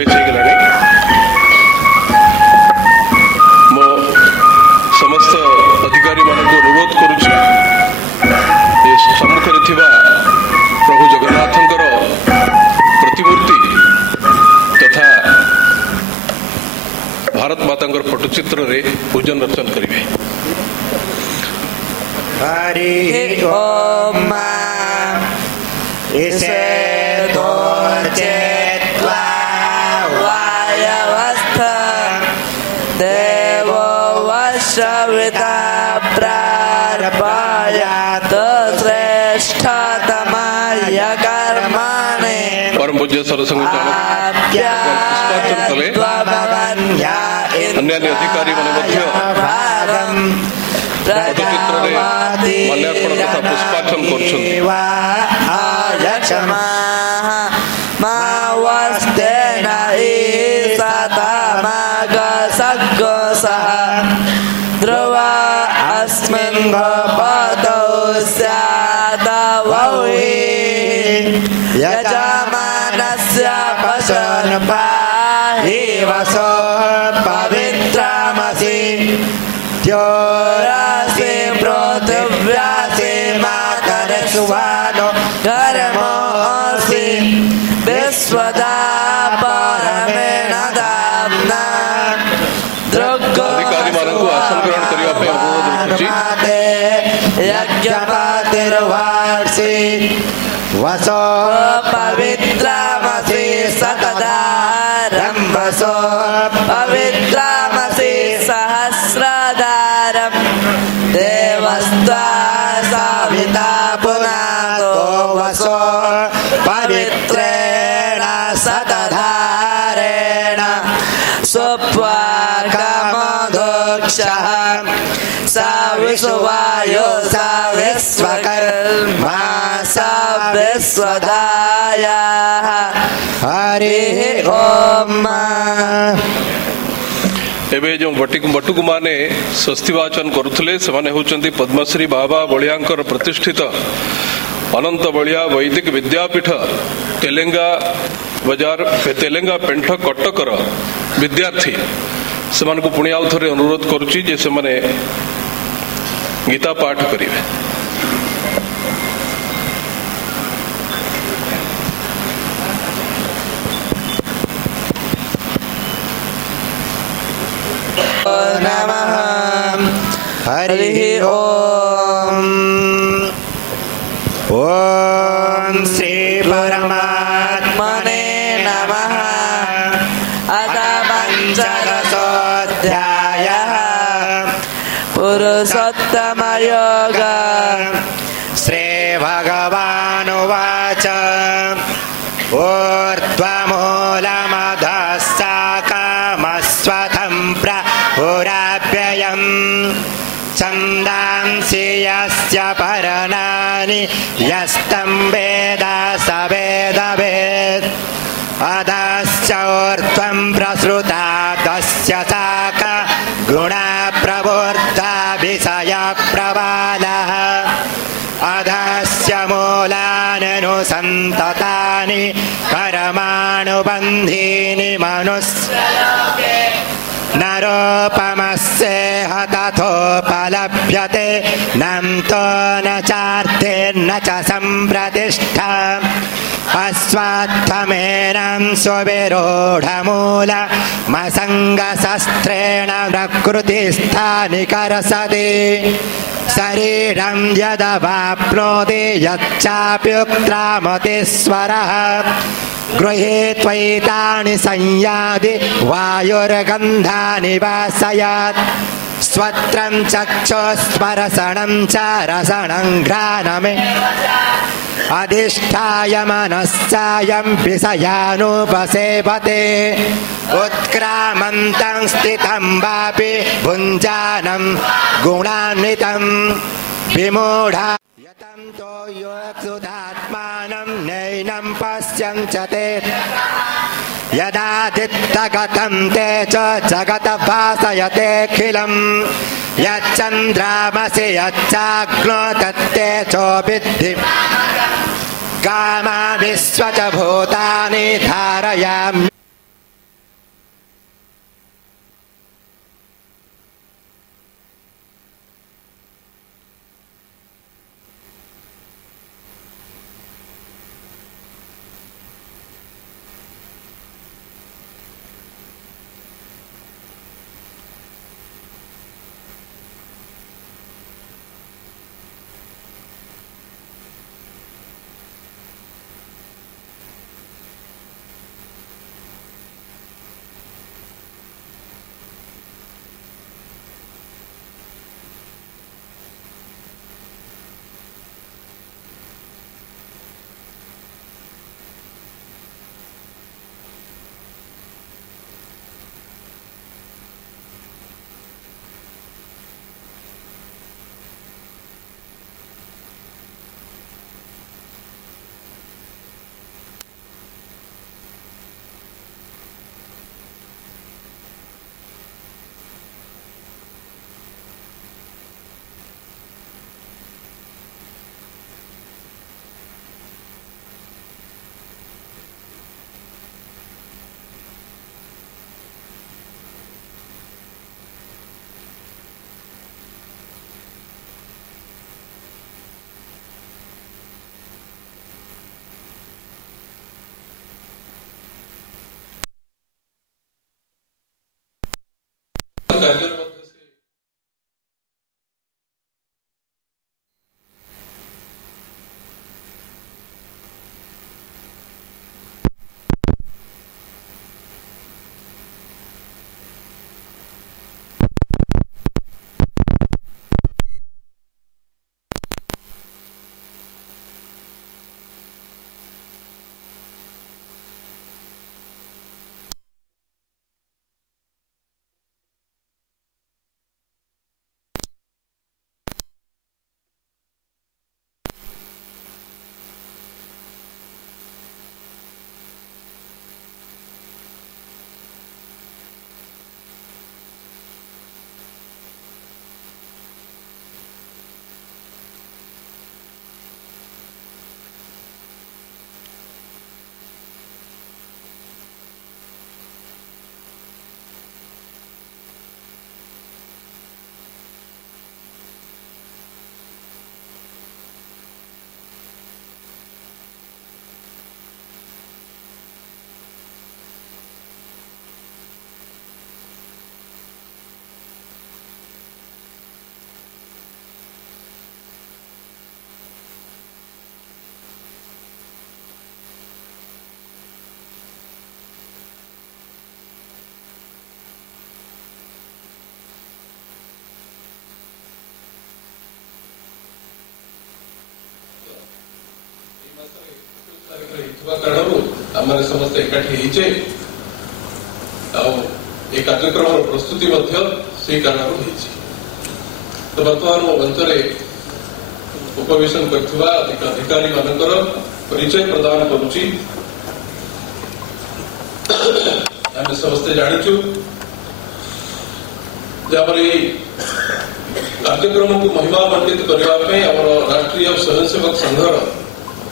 प्रवेश हो गलानी मो समस्त अधिकारी मान अनुरोध करुच्ची सम्मुख प्रभु जगन्नाथंकर प्रतिमूर्ति तथा भारत माता फोटोचित्र रे पूजन अर्चन करेंगे। हरि ओम इसे चेत्वा वायवस्थ देवो वश्विता प्रारपायात श्रेष्ठतमाय कर्मणे परम पूज्य सरसंघ अन्य अधिकारी फोटोचित्र माल्यार्पण तथा पुष्पार्चन ध्रुव अस्मिन् पदौ स्यात् यजमानस्य पशुन् पाहि वसो पवित्रमसि द्योरासि पृथिव्यासि मातरस्वानो धर्मोऽसि विश्वदा परमेण दाम्ना यज्ञपातिर्वासि वसो पवित्रमसि सकदारं वसो पवित्रमसि सहस्रदारं देवस्त्वा साविता पुनातो वसो पवित्रेण सतधारेण सुप्वाकमधुक्षः सा विश्ववायो सा विश्वकर्मा सा विश्वधायाः। हरि ओम। एबे जो बटुकु माने स्वस्ति वाचन करुथले सेमाने होचंती पद्मश्री बाबा बलियांकर प्रतिष्ठित अनंत बलिया वैदिक विद्यापीठ तेलेंगा बाजार तेलेंगा पेंठ कटकर विद्यार्थी सेमान को पुणी आउ थे अनुरोध करुच्ची जे सेमाने गीता पाठ करेंगे। नमः। हरि ओम। ओम श्री परमात्मने नमः। अथ पंचदशोऽध्यायः पुरुषोत्तमयोग। श्री भगवानुवाच ऊर्ध्वमूलमधः साकमस्वथं प्रहुराभ्ययम् छन्दांसि यस्य पर्णानि यस्तं वेद स वेदवेत् अधश्च ऊर्ध्वं प्रसृता तस्य साका गुणा प्रवृद्धा विषयप्रबालः अधस्य मूलाननुसन्ततानि कर्मानुबन्धीनि मनुष्यलोके नरोपमस्येह तथोपलभ्यते नन्तो न चार्थिर्न च सम्प्रतिष्ठा अस्वात्थमेनं सुविरूढमूलमसङ्गशस्त्रेण प्रकृतिस्थानि करसति शरीरं यदवाप्नोति यच्चाप्युक्तामतिस्वरः गृहीत्वैतानि संयाति वायुर्गन्धानि वासयात् स्वत्रं चक्षुस्पर्शनं च रसनं घ्राणमे अधिष्ठाय मनश्चायं विषयानुपसेवते उत्क्रामन्तं स्थितं वापि भुञ्जानं गुणान्वितं विमूढा यतन्तो योऽक्षुधात्मानं नैनं पश्यन् च ते यदादित्यगतं ते च जगद्भासयतेऽखिलं यच्चन्द्रामसि यच्चाग्नो तत्ते चोभिद्धि कामा विश्व च भूतानि धारयामि कार्य आम समस्त एकाठी कार्यक्रम प्रस्तुति से कारण तो बर्तमान मो मंच उपवेशन अधिकारी मानकर परिचय प्रदान करुच्ची। आम समस्ते जाचु कार्यक्रम को महिमा मंडित करने राष्ट्रीय स्वयंसेवक संघर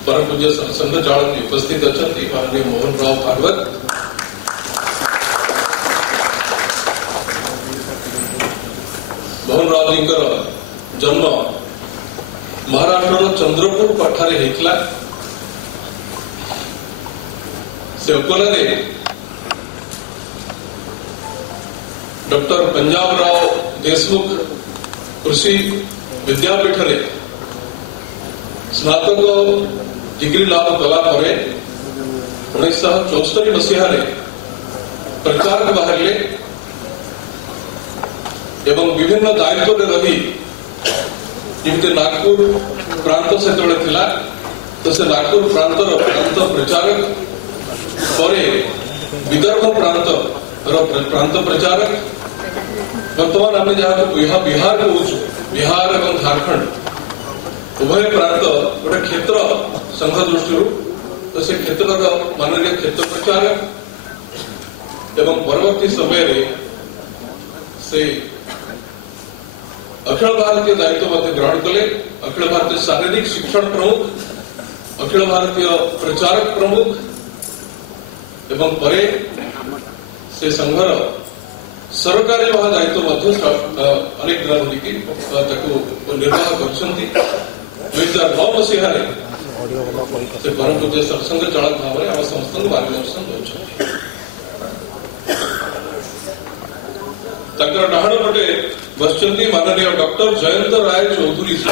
परम पूज्य संघ चालक उपस्थित अच्छा माननीय मोहन राव भागवत, मोहन राव जी जन्म महाराष्ट्र चंद्रपुर पठारे होता। से अकोला डॉक्टर पंजाब राव देशमुख कृषि विद्यापीठ रे स्नातक डिग्री लाभ कला 1974 मसीह प्रचार बाहर एवं विभिन्न दायित्व रही जमी नागपुर प्रांत से तो से नागपुर प्रांत प्रचारक पर विदर्भ प्रांत प्रचारक वर्तमान आम जहाँ बिहार कहूँ बिहार और झारखंड उभय प्रांत गोटे क्षेत्र संघ दृष्टि तो से क्षेत्र माननीय क्षेत्र प्रचारक एवं परवर्ती समय से अखिल भारतीय दायित्व ग्रहण कले। अखिल भारतीय शारीरिक शिक्षण प्रमुख, अखिल भारतीय प्रचारक प्रमुख एवं परे से संघर सरकारी वह दायित्व अनेक दिन धरिकी निर्वाह कर 2009 मसीह से परम पूज्य सत्संग चालक भाव में आम समस्त मार्गदर्शन दौर डाण पटे बस माननीय डॉक्टर जयंत राय चौधरी से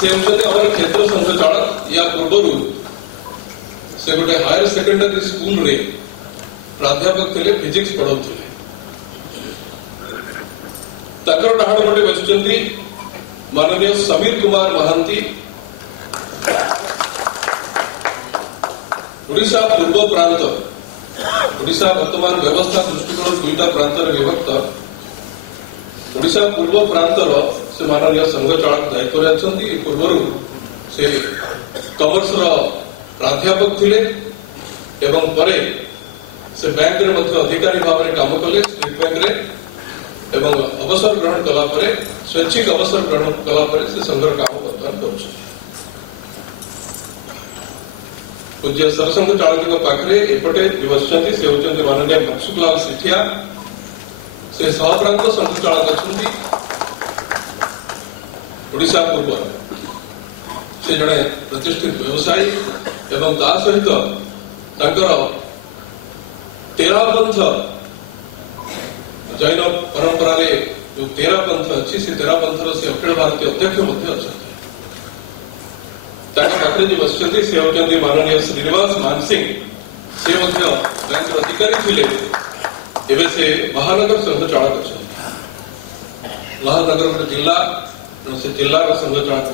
हमारे क्षेत्र संघ चालक या पूर्व से गोटे हायर सेकेंडरी स्कूल रे प्राध्यापक थे, फिजिक्स पढ़ाते। डाण पटे बस माननीय समीर कुमार महांती ओडिशा पूर्व प्रांत ओडिशा वर्तमान व्यवस्था दृष्टिकोण दुईटा प्रांत विभक्त ओडिशा पूर्व प्रांतर से माननीय संघ चालक दायित्व अच्छा। पूर्व से कमर्स प्राध्यापक थिले एवं परे से बैंक रे अधिकारी भाव में काम कले स्टेट बैंक रे एवं अवसर ग्रहण कला परे स्वैच्छिक अवसर ग्रहण कला परे से संघर काम वर्तमान कर पूज्य सरसंघ चालक पाखे एपटे बसते से होती माननीय मनसुखलाल सिठिया से सहप्रांत संघ चालक अच्छा ओडिशा पूर्व से जड़े प्रतिष्ठित व्यवसायी एवं ता सहित तेरापंथ जैन परंपरा जो 13 पंथ अच्छी से 13 पंथर से अखिल भारतीय अध्यक्ष अच्छा पाखे जी बस से होती माननीय श्रीनिवास मानसिंह से बैंक अधिकारी थे एवं से महानगर संघ चालक अच्छा महानगर गोटे जिला से जिलार संघ चालक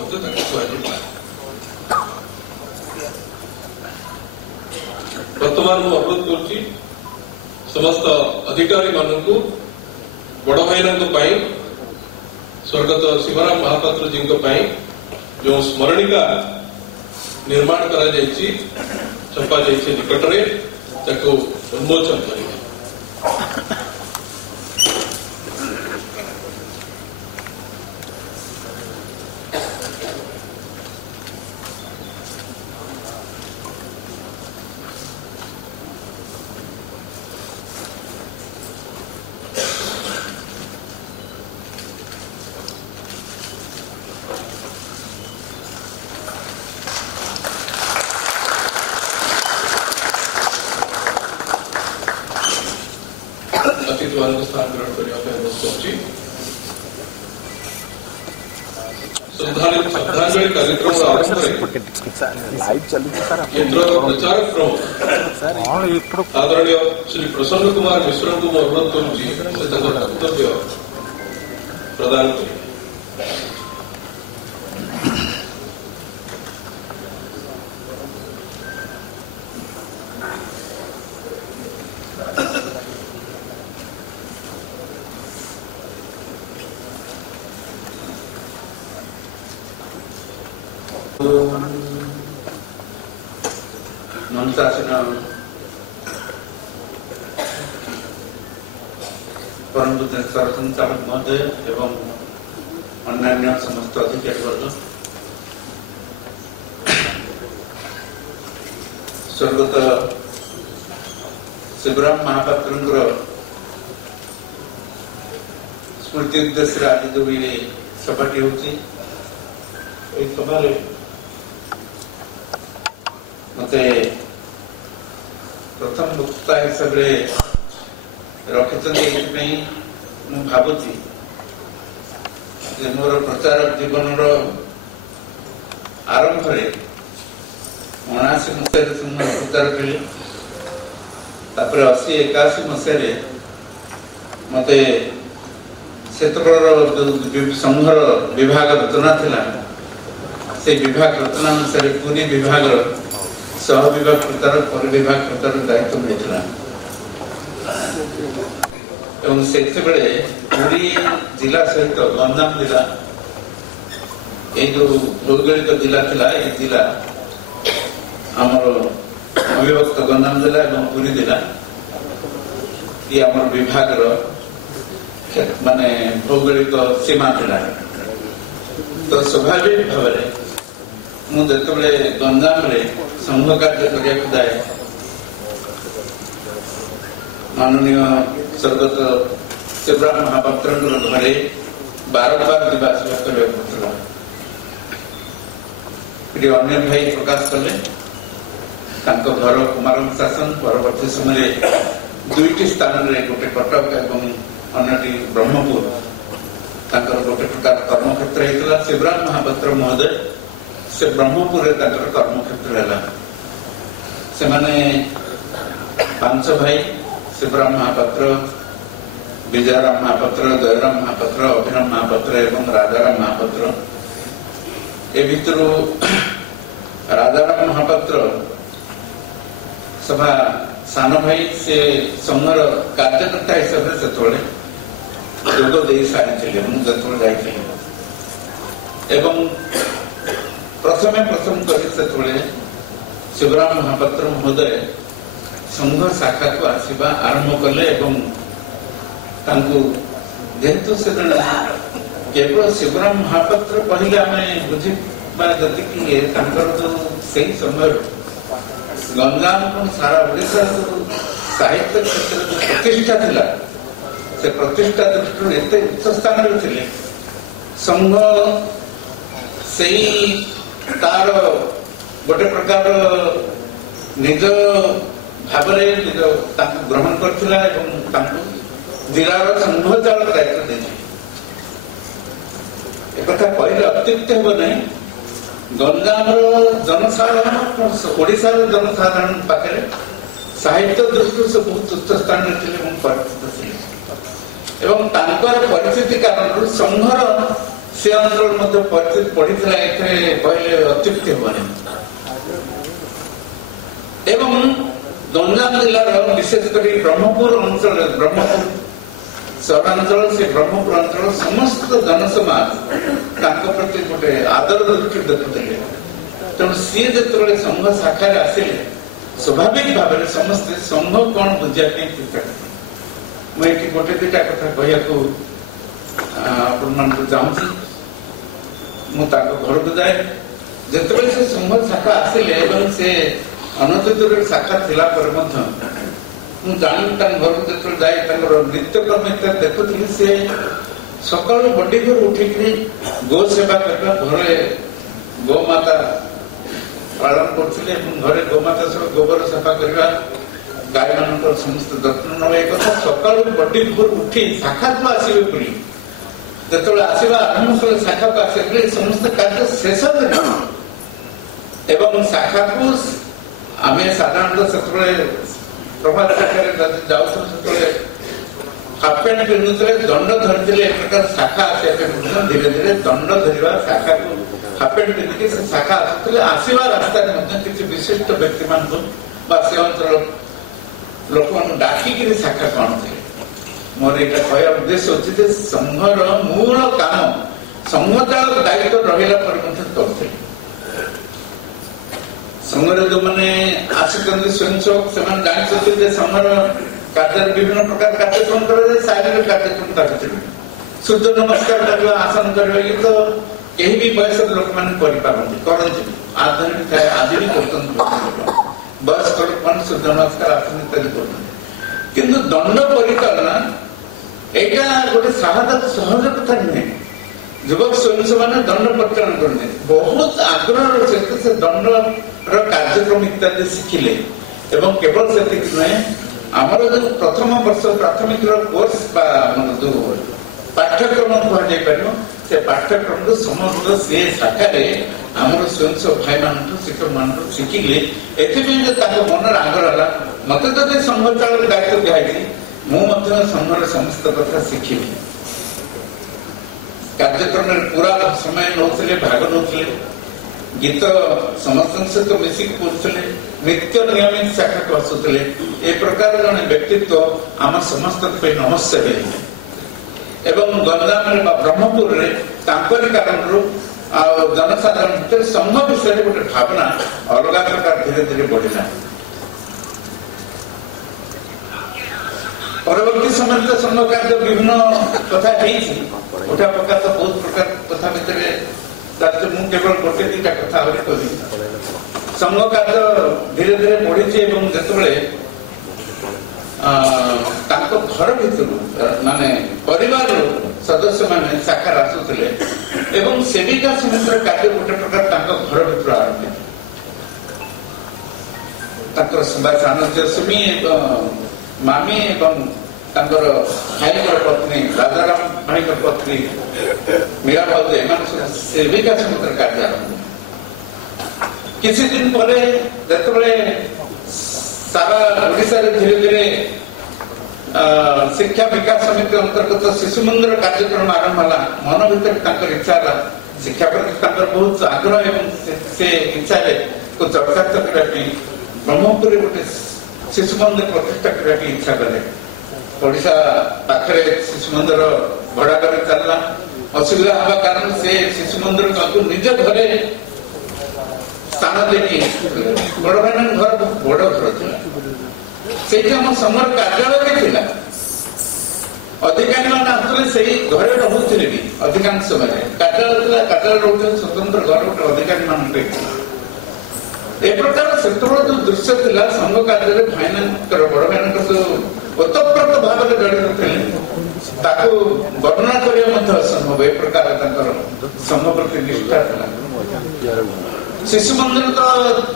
वर्तमान मुझे अनुरोध कर समस्त अधिकारी मानक बड़ भाई स्वर्गत शिवराम महापात्र जी जो स्मरणिका निर्माण करा जायछि छपा जायछि निकट में उन्मोचन करेंगे। स्थान ग्रहण करने श्रद्धांजलि कार्यक्रम आरंभ केन्द्र प्रचार प्रमुख आदरणीय श्री प्रसन्न कुमार मिश्र को अनुरोध करुच्ची प्रदान कर परंतु सरपंच महोदय एवं अन्य समस्त अधिकारी वर्ग स्वर्गत शिवराम महापात्र स्मृति उद्देश्य आज जो सभाटी होती सभा मत प्रथम वक्ता हिसाब से रखी भावुची मोर प्रचार जीवन आरंभ 79 मसीह प्रचार कली 80-81 मसीह मत संघर विभाग रचना थिला से विभाग रचना अनुसार पूरी विभाग सह विभाग प्रचार पर विभाग प्रचार दायित्व मिलता एवं से पूरी जिला सहित गंजाम जिला ये जो भौगोलिक जिला थिला ये जिला आमर अविभक्त गंजाम जिला एवं पूरी जिला ये आमर विभाग माने भौगोलिक सीमा थिला तो स्वाभाविक भाव मुझे गंजाम संघ कार्य करने जाए माननीय स्वर्गत शिवराम महापात्र घरे बारंबार जावास करने अन्य भाई प्रकाश कले घर कुमार शासन परवर्ती समय दुईटी स्थान में गोटे कटक एवं अन्यटी ब्रह्मपुर गोटे प्रकार कर्मक्षेत्र होता शिवराम महापात्र महोदय से ब्रह्मपुर कर्मक्षेत्र से माने 5 भाई शिवराम महापात्र विजयराम महापात्र जयराम महापात्र अभिराम महापात्र एवं राजाराम महापात्र ए भितर राजाराम महापात्र सभा सान भाई से संघर कार्यकर्ता हिसाब से जोग दे सारी मुझे एवं प्रथम कर शिवराम महापात्र महोदय संघ शाखा को आसवा आरंभ कले जेहेतु से केवल शिवराम महापात्र कहले आम बुझा जी जो से समय गंजाम सारा ओडिशा साहित्य क्षेत्र जो प्रतिष्ठा थिला से प्रतिष्ठा दृष्टि एत उच्च स्थान में थे संघ से तार गोटे प्रकार निज भाव ग्रहण करथिला जिलार संघ चालक दायित्व देते एक कहले अत्युक्त हेब नहीं गंजाम जनसाधारण ओडिशार जनसाधारण पाखे साहित्य दृष्टि से बहुत उच्च स्थान परिस्थिति कारण संघर से अंचल परिस्थिति पड़ी कहले अत्युक्ति हेबनी एवं गंजाम जिलार विशेषकर ब्रह्मपुर अंचल ब्रह्मपुर सहरांचल से ब्रह्मपुर अंचल समस्त जनसमाज प्रति गोटे आदर दृष्टि देखुले तेणु सी जो संघ शाखा आसिले स्वाभाविक भाव में समस्ते संघ कौन बुझापी मुझे गोटे दुटा कथा कहूँ चाहूँगी मुझे घर को जाए जिते से संघ शाखा आसिले से अनधिकृत शाखा थिला पर जानी घर को जो जाए नित्यक्रम देखुली से सकाल बड़ी घर उठिक गो सेवा करवा घरे गोमाता पालन करते घरे गोमाता सब गोबर सेवा करवा गाय मान समस्त जत्न नवा एक सकाल बड़ी भोर उठी शाखा को आसवे पड़ी जो आसवा आरंभ कले शाखा को आसे समस्त कार्य शेष एवं शाखा को आम साधारणतः से प्रभात जाऊ हाफ पैंट पिंधुते दंड धरते एक प्रकार शाखा आसा धीरे धीरे दंड धरवा शाखा को हाफ पैंट पिंधिकी से शाखा आसवा रास्ता किसी विशिष्ट व्यक्ति मान से अंचल लोक डाकिक शाखा कौन थे मोर ये कहया उद्देश्य अच्छे संघर मूल काम संघ चालक दायित्व रहा करते संघर जो मैंने आसुच्च स्वयंसेवक से जानते संघर कार्य विभिन्न प्रकार कार्यक्रम कर शारीरिक कार्यक्रम करते सूर्य नमस्कार करवा आसन करवा ये तो कहीं भी वयस्क लोक मैंने करते आधुनिक आज भी कर वयस्क लोक मान सूर्य नमस्कार आसन इत्यादि कर दंड परिचालना यहाँ गोटे सहज कथा नुहे युवक स्वयंसेवक मैंने दंड परिचालन करते बहुत आग्रह सहित से दंड कार्यक्रम इत्यादि शिखिले एवं केवल से नुहे आमर जो प्रथम वर्ष प्राथमिक कोर्स जो पाठ्यक्रम कहुपर से पाठ्यक्रम समस्त से शाखा आमर स्वयंसेवक भाई मान शिक्षक मान शिखिले मन आग्रह है मत जो संघ चालक दायित्व दिखाई मुझे संघर समस्त कथा शिखी कार्यक्रम पूरा समय नौले भाग नौले गीत समस्त सहित मिसिक पढ़ुते नित्य नियमित शाखा को आसुले ए प्रकार जन व्यक्तित्व आम समस्त नमस्ते एवं गंजाम ब्रह्मपुर कारण जनसाधारण भर संघ विषय गोटे भावना अलग प्रकार धीरे धीरे बढ़ला परवर्ती समय तो संघ कार्य विभिन्न कथा उठा प्रकार तो बहुत प्रकार कथा भितर मुझे केवल गोटे दुटा कथा कही संघ कार्य धीरे धीरे बढ़ी जिते घर भर माने परिवार सदस्य माने शाखा आसुले एवं सेविका समितिर कार्य गोटे प्रकार घर भर आरंभ सानज्यमी मामी एवं भाई पत्नी राजाराम भाई पत्नी मीरा बाबू एम सेविका समितिर कार्य आरंभ किसी दिन पर सारा ओडिशा धीरे धीरे शिक्षा विकास समिति अंतर्गत शिशु मंदिर कार्यक्रम आरंभ है मन भर इच्छा है शिक्षा प्रति बहुत आग्रह एवं से इच्छा को चर्चार्थ करने ब्रह्मपुर गोटे शिशु मंदिर प्रतिष्ठा करने इच्छा कले ओडिशा पाखे शिशु मंदिर भड़ा कर चलला असुविधा हवा कारण से शिशु मंदिर निज घरे स्थान देखी बड़ भाई घर बड़ घर था से समर कार्यालय थी अधिकारी मैंने आसुले से घरे रोचे भी अधिकांश समय कार्यालय कार्यालय रोचे स्वतंत्र घर गोटे अधिकारी मान ए प्रकार से जो दृश्य था संघ कार्य भाई बड़ भाई जो ओतप्रोत भाव में जड़ित थे वर्णना करने असंभव ए प्रकार संघ प्रति निष्ठा था शिशु मंदिर तो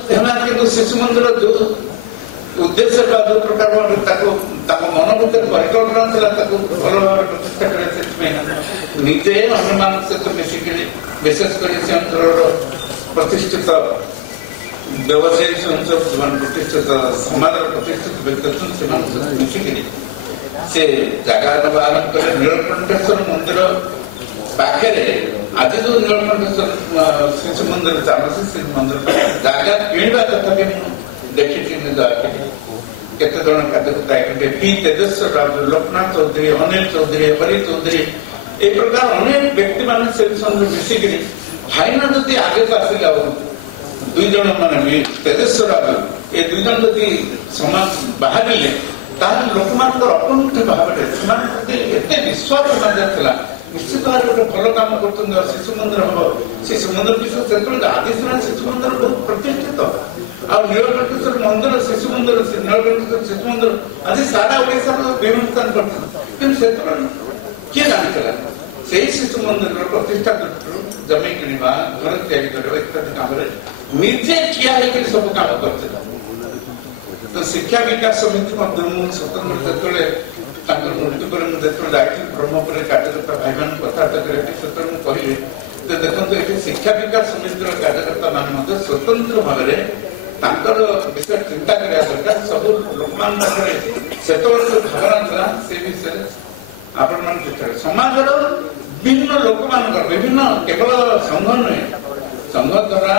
है कि शिशु मंदिर जो उद्देश्य जो प्रकार मन ଭିତରେ ପରିକଳ୍ପନା ଥିଲା ତାକୁ ଭଲ ଭାବରେ ପ୍ରତିଷ୍ଠା କରିବା। ସେଥିପାଇଁ ନିଜେ ଅନ୍ୟମାନଙ୍କ ସହିତ ମିଶିକିରି ବିଶେଷ କରି ସେ ଅଞ୍ଚଳର ପ୍ରତିଷ୍ଠିତ ବ୍ୟବସାୟୀ ସଂସଦ ଯେଉଁମାନେ ପ୍ରତିଷ୍ଠିତ ସମାଜର ପ୍ରତିଷ୍ଠିତ ବ୍ୟକ୍ତି ଅଛନ୍ତି ସେମାନଙ୍କ ସହିତ ମିଶିକିରି ସେ ଜାଗା ନେବା ଆରମ୍ଭ କଲେ। ନୀଳକଣ୍ଠେଶ୍ୱର ମନ୍ଦିର ପାଖରେ ଆଜି ଯୋଉ ନୀଳକଣ୍ଠେଶ୍ୱର ଶିଶୁ ମନ୍ଦିର ଚାଲୁଛି ସେ ମନ୍ଦିର ଜାଗା କିଣିବା କଥା ବି ମୁଁ ଦେଖିଛି ନିଜ ଆଖିରେ। କେତେ ଜଣ କାର୍ଯ୍ୟକର୍ତ୍ତା ଏକାଠି ପି ତେଜସ୍ୱର ରାଜୁ, ଲୋକନାଥ ଚୌଧୁରୀ, ଅନିଲ ଚୌଧୁରୀ, ହରି ଚୌଧୁରୀ এই প্রকার অনেক ব্যক্তি মানে সে সঙ্গে মিশিকি ভাইনা যদি আগেକୁ ଆସିଲେ ଆଉ ଦୁଇ ଜଣ ମାନେ ତେଜସ୍ୱର ରାଜୁ ଏ ଦୁଇ ଜଣ ଯଦି ସମାଜ ବାହାରିଲେ ତାହେଲେ ଲୋକମାନଙ୍କର ଅକୁଣ୍ଠ ଭାବରେ ସେମାନଙ୍କ ପ୍ରତି ଏତେ ବିଶ୍ୱାସ ମଧ୍ୟ ଥିଲା ନିଶ୍ଚିତ ଭାବରେ ଗୋଟେ ଭଲ କାମ କରୁଛନ୍ତି। ଆଉ ଶିଶୁ ମନ୍ଦିର ହବ, ଶିଶୁ ମନ୍ଦିର ବିଷୟ ସେତେବେଳେ ଆଦିଶ୍ରୀ ଶିଶୁ ମନ୍ଦିର ବହୁତ ପ୍ରତିଷ୍ଠିତ। ଆଉ ନୀଳକଣ୍ଠେଶ୍ୱର ମନ୍ଦିର ଶିଶୁ ମନ୍ଦିର ନୀଳକଣ୍ଠେଶ୍ୱର ଶିଶୁ ମନ୍ଦିର ଆଜି ସାରା ଓଡ଼ିଶାର ବିଭିନ୍ନ ସ୍ଥାନ କରିଛନ୍ତି। କିନ୍ତୁ ସେତେବେଳେ କିଏ ଜାଣିଥିଲା ସେଇ ଶିଶୁ ମନ୍ଦିରର ପ୍ରତିଷ୍ଠା ଦୃଷ୍ଟିରୁ ଜମି କିଣିବା, ଘର ତିଆରି କରିବା ଇତ୍ୟାଦି କାମରେ ନିଜେ ଠିଆ ହେଇକି ସବୁ କାମ କରିଥିଲା। ତ ଶିକ୍ଷା ବିକାଶ ସମିତି ମଧ୍ୟ ମୁଁ ସ୍ୱତନ୍ତ୍ର ଯେତେବେଳେ ତାଙ୍କର ମୃତ୍ୟୁ ପରେ ମୁଁ ଯେତେବେଳେ ଯାଇଥିଲି ବ୍ରହ୍ମପୁରରେ କାର୍ଯ୍ୟକର୍ତ୍ତା ଭାଇମାନଙ୍କୁ କଥାବାର୍ତ୍ତା କରିବା ସେତେବେଳେ ମୁଁ କହିଲି ଯେ ଦେଖନ୍ତୁ ଏଠି ଶିକ୍ଷା ବିକାଶ ସମିତିର କାର୍ଯ୍ୟକର୍ତ୍ତା ମାନେ ମଧ୍ୟ ସ୍ୱତନ୍ତ୍ର ଭାବରେ ତାଙ୍କର ବିଷୟ ଚିନ୍ତା କରିବା ଦରକାର। ସବୁ ଲୋକମାନଙ୍କ ପାଖରେ ସେତେବେଳେ ଯୋଉ ଭାବନା ଥିଲା ସେ ବିଷୟରେ ଆପଣମାନେ ଚିନ୍ତା ସମାଜର ବିଭିନ୍ନ ଲୋକମାନଙ୍କର ବିଭିନ୍ନ କେବଳ ସଂଘ ନୁହେଁ, ସଂଘ ଦ୍ୱାରା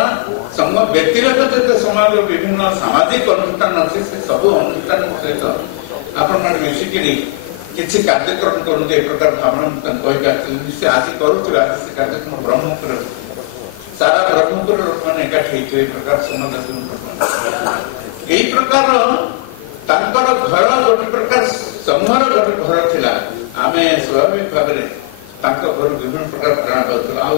ସଂଘ ବ୍ୟତିରେକ ଯେତେ ସମାଜର ବିଭିନ୍ନ ସାମାଜିକ ଅନୁଷ୍ଠାନ ଅଛି ସେ ସବୁ ଅନୁଷ୍ଠାନ ସହିତ ଆପଣମାନେ ମିଶିକିରି କିଛି କାର୍ଯ୍ୟକ୍ରମ କରନ୍ତି। ଏ ପ୍ରକାର ଭାବନା ମୁଁ ତାଙ୍କୁ କହିକି ଆସିଥିଲି। ସେ ଆଜି କରୁଥିବେ, ଆଜି ସେ କାର୍ଯ୍ୟକ୍ରମ ବ୍ରହ୍ମପୁର ସାରା ବ୍ରହ୍ମପୁର ଲୋକମାନେ ଏକାଠି ହେଇଥିବେ। ଏ ପ୍ରକାର ସମାଜ ଏଇ ପ୍ରକାର ତାଙ୍କର ଘର ଗୋଟେ ପ୍ରକାର ସଂଘର ଗୋଟେ ଘର ଥିଲା। ଆମେ ସ୍ୱାଭାବିକ ଭାବରେ ତାଙ୍କ ଘରୁ ବିଭିନ୍ନ ପ୍ରକାର ପ୍ରେରଣା ପାଉଥିଲୁ। ଆଉ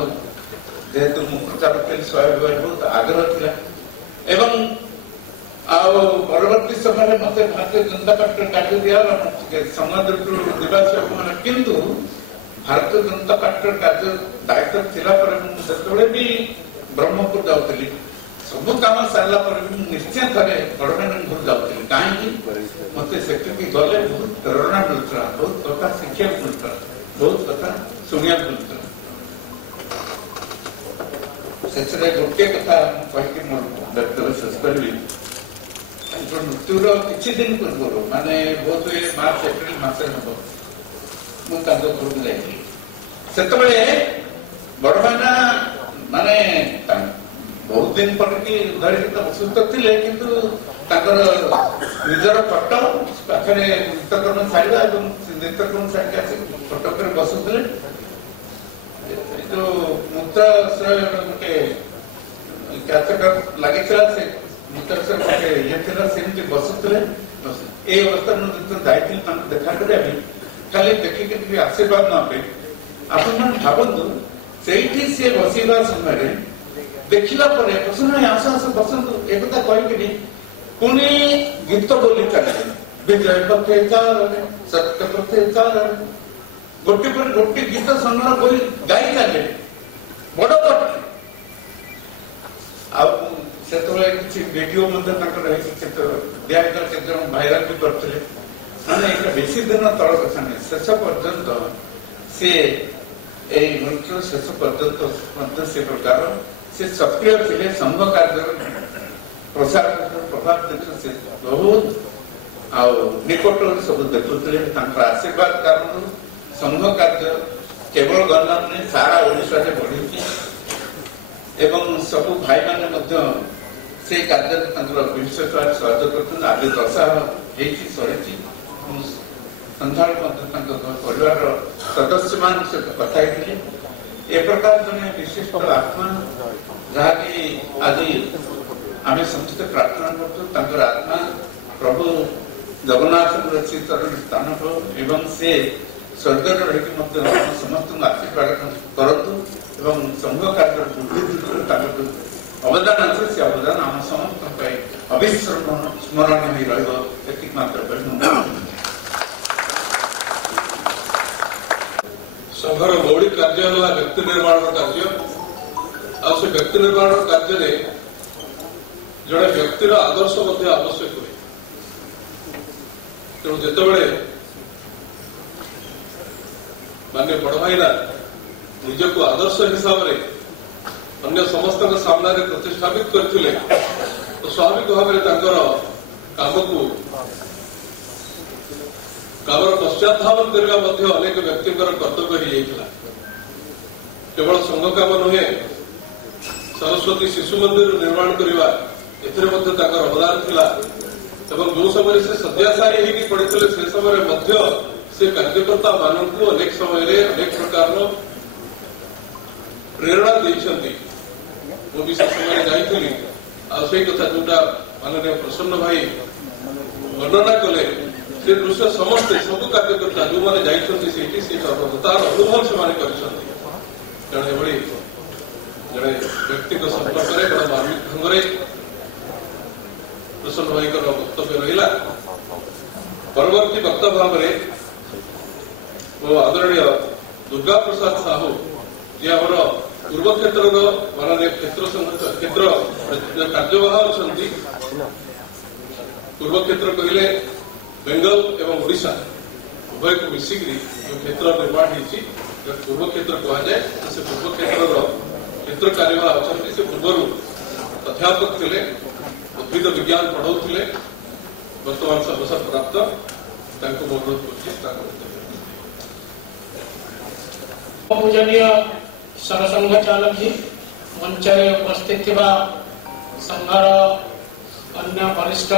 ଯେହେତୁ ମୁଁ ପ୍ରଚାର କଲି ସ୍ୱାଭାବିକ ଭାବରେ ବହୁତ ଆଗ୍ରହ ଥିଲା ଏବଂ ଆଉ ପରବର୍ତ୍ତୀ ସମୟରେ ମତେ ଭାରତୀୟ ଜନତା ପାର୍ଟିର କାର୍ଯ୍ୟ ଦିଆଗଲା ସମାଜରୁ ଯିବା ଆସିବା କିନ୍ତୁ ଭାରତୀୟ ଜନତା ପାର୍ଟିର କାର୍ଯ୍ୟ ଦାୟିତ୍ୱ ଥିଲା ପରେ ମୁଁ ଯେତେବେଳେ ବି ବ୍ରହ୍ମପୁର ଯାଉଥିଲି ସବୁ କାମ ସାରିଲା ପରେ ବି ମୁଁ ନିଶ୍ଚୟ ଥରେ ବଡ଼ଭାଇନାଙ୍କ ଘରୁ ଯାଉଥିଲି। କାହିଁକି ମତେ ସେଠିକି ଗଲେ ବହୁତ ପ୍ରେରଣା ମିଳୁଥିଲା, ବହୁତ କଥା ଶିଖିବାକୁ ମିଳୁଥିଲା, ବହୁତ କଥା ଶୁଣିବାକୁ ମିଳୁଥିଲା। ସେଥିରେ ଗୋଟିଏ କଥା ମୁଁ କହିକି ମୋର ବକ୍ତବ୍ୟ ଶେଷ କରିବି। ମୃତ୍ୟୁର କିଛି ଦିନ ପୂର୍ବରୁ ମାନେ ବହୁତ ମାର୍ଚ୍ଚ ଏପ୍ରିଲ ମାସରେ ହବ ମୁଁ ତାଙ୍କ ଘରକୁ ଯାଇଥିଲି। ସେତେବେଳେ ବଡ଼ଭାଇନା ମାନେ ବହୁତ ଦିନ ପରେ କି ଧରିକି ତ ଅସୁସ୍ଥ ଥିଲେ କିନ୍ତୁ ତାଙ୍କର ନିଜର ଫଟୋ ପାଖରେ ନିତ୍ୟକର୍ମ ସାରିବା ଏବଂ ନିତ୍ୟକର୍ମ ସାରିକି ଆସି ଫଟୋ ଉପରେ ବସୁଥିଲେ। ଯୋଉ ମୂତ୍ରାଶ୍ରୟ ଗୋଟେ କ୍ୟାଥେଟର ଲାଗିଥିଲା ସେ ମୂତ୍ରାଶ୍ରୟ ଗୋଟେ ଇଏ ଥିଲା ସେମିତି ବସୁଥିଲେ। ଏଇ ଅବସ୍ଥାରେ ମୁଁ ଯେତେବେଳେ ଯାଇଥିଲି ତାଙ୍କୁ ଦେଖା କରିବା ପାଇଁ ଖାଲି ଦେଖିକି ଟିକେ ଆଶୀର୍ବାଦ ନ ପାଇଁ ଆପଣମାନେ ଭାବନ୍ତୁ ସେଇଠି ସିଏ ବସିବା ସମୟରେ ଦେଖିଲା ପରେ ଆସ ଆସ ବସନ୍ତୁ ଏକଥା କହିକିରି ପୁଣି ଗୀତ ବୋଲି ଚାଲିଲେ ବିଜୟ ପଥେ ଚାଲରେ ସତ୍ୟ ପଥେ ଚାଲରେ ଗୋଟେ ପରେ ଗୋଟେ ଗୀତ ସଂଗ୍ରହ କରି ଗାଇ ଚାଲେ ବଡ କଥା। ଆଉ ସେତେବେଳେ କିଛି ଭିଡିଓ ମଧ୍ୟ ତାଙ୍କର ହେଇଛି କେତେ ଦିଆଯାଇଥିଲା, କେତେ ଜଣ ଭାଇରାଲ ବି କରିଥିଲେ। ମାନେ ଏଇଟା ବେଶୀ ଦିନ ତଳ କଥା ନାହିଁ, ଶେଷ ପର୍ଯ୍ୟନ୍ତ ସିଏ ଏଇ ମୃତ୍ୟୁ ଶେଷ ପର୍ଯ୍ୟନ୍ତ ମଧ୍ୟ ସେ ପ୍ରକାର ସେ ସକ୍ରିୟ ଥିଲେ। ସଂଘ କାର୍ଯ୍ୟର ପ୍ରସାର ପ୍ରଭାବ ଦେଖୁ ସେ ବହୁତ ଆଉ ନିକଟରୁ ସବୁ ଦେଖୁଥିଲେ। ତାଙ୍କର ଆଶୀର୍ବାଦ କାରଣରୁ ସଂଘ କାର୍ଯ୍ୟ କେବଳ ଗଞ୍ଜାମ ନୁହେଁ ସାରା ଓଡ଼ିଶାରେ ବଢିଛି ଏବଂ ସବୁ ଭାଇମାନେ ମଧ୍ୟ ସେଇ କାର୍ଯ୍ୟରେ ତାଙ୍କର ବିଶେଷ ଭାବରେ ସହଯୋଗ କରୁଛନ୍ତି। ଆଜି ଦଶା ହେଇଛି ସରିଛି। ସନ୍ଧ୍ୟାବେଳେ ମଧ୍ୟ ତାଙ୍କ ପରିବାରର ସଦସ୍ୟମାନଙ୍କ ସହିତ କଥା ହେଇଥିଲି। ଏ ପ୍ରକାର ଜଣେ ବିଶିଷ୍ଟ ଆତ୍ମା ଯାହାକି ଆଜି ଆମେ ସମସ୍ତେ ପ୍ରାର୍ଥନା କରୁଛୁ ତାଙ୍କର ଆତ୍ମା ପ୍ରଭୁ ଜଗନ୍ନାଥଙ୍କର ଶ୍ରୀଚରଣ ସ୍ଥାନ ପାଉ ଏବଂ ସେ ସ୍ୱର୍ଗରେ ରହିକି ମଧ୍ୟ ସମସ୍ତଙ୍କୁ ଆଶୀର୍ବାଦ କରନ୍ତୁ ଏବଂ ସଂଘ କାର୍ଯ୍ୟ ତାଙ୍କର ଅବଦାନ ଅଛି ସେ ଅବଦାନ ଆମ ସମସ୍ତଙ୍କ ପାଇଁ ଅବିସ୍ମରଣୀୟ ହୋଇ ରହିବ। ଏତିକି ମାତ୍ର କହି ସଂଘର ମୌଳିକ କାର୍ଯ୍ୟ ହେଲା ବ୍ୟକ୍ତି ନିର୍ମାଣର କାର୍ଯ୍ୟ। ଆଉ ସେ ବ୍ୟକ୍ତି ନିର୍ମାଣ କାର୍ଯ୍ୟରେ ଜଣେ ବ୍ୟକ୍ତିର ଆଦର୍ଶ ମଧ୍ୟ ଆବଶ୍ୟକ ହୁଏ। ତେଣୁ ଯେତେବେଳେ मान्य बड़ भाईना निजक आदर्श हिसाब से अन्य समस्त सामने प्रतिष्ठापित करथिले तो स्वाभाविक भाव में कामर पश्चात्धावन करने अनेक व्यक्ति कर्तव्य हो जाता केवल संघ काम नुहे सरस्वती शिशु मंदिर निर्माण करने अवदान थिला जो समय से शଯ୍ୟାଶାୟୀ ହେଇକି पड़ते से समय से कार्यकर्ता मानक अनेक समय अनेक प्रकार प्रेरणा देइछंती वो भी से समय जाइथिली आ सेही कथा जोटा माननीय प्रसन्न भाई वर्णना कले से दृश्य समस्त सब कार्यकर्ता जो माने जाइछंती सेठी से तार अनुभव से माने करछंती जणे बड़ी जणे व्यक्तिगत संपर्क रे बड़ा मार्मिक ढंग रे प्रसन्न भाई का वक्तव्य रहा परवर्ती वक्ता भाव में वो आदरणीय दुर्गा प्रसाद साहू जी आम पूर्व क्षेत्र माननीय क्षेत्र कार्यवाह अच्छा पूर्व क्षेत्र कहले बेंगल एवं ओडिशा उभय को मिसिक जो क्षेत्र निर्माण होती पूर्व क्षेत्र कहुए से पूर्व क्षेत्र कार्यवाह अच्छा से पूर्व अध्यापक थे उद्भिद विज्ञान पढ़ाऊे वर्तमान सर्वसर प्राप्त पूजनीय सरसंघ चालक जी मंच उपस्थित थिबा संघर अन्य वरिष्ठ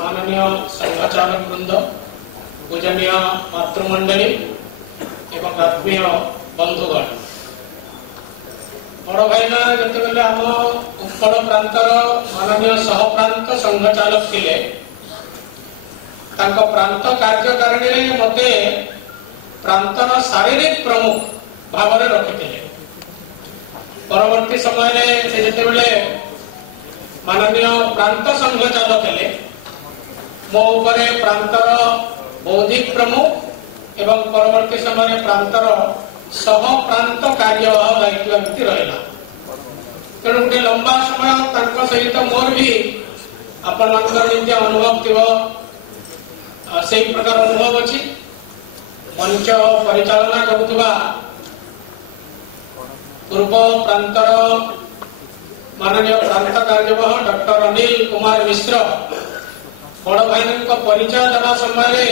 माननीय संघ चालक वृंद पूजनीय मातृमंडली एवं आत्मीय बंधुगण बड़ भाईना जिते आम उत्कल प्रांतर माननीय सहप्रांत संघ चालक थिले प्रांत कार्यकारिणी मते प्रांतर शारीरिक प्रमुख भाव में रखी परवर्ती समय से जिते माननीय प्रांत संघ चालक हेले मो उपरे प्रांतर बौद्धिक प्रमुख एवं परवर्ती समय प्रांतर सह प्रांत कार्यवाह दायित्व एमती रहा तेणु गोटे लंबा समय सहित मोर भी आपण जमी अनुभव थी से प्रकार अनुभव अच्छी मंच परिचालना करुवा पूर्व प्रांतर माननीय प्रांत कार्यवाह डॉक्टर अनिल कुमार मिश्र बड़ भाई परिचय देवा समय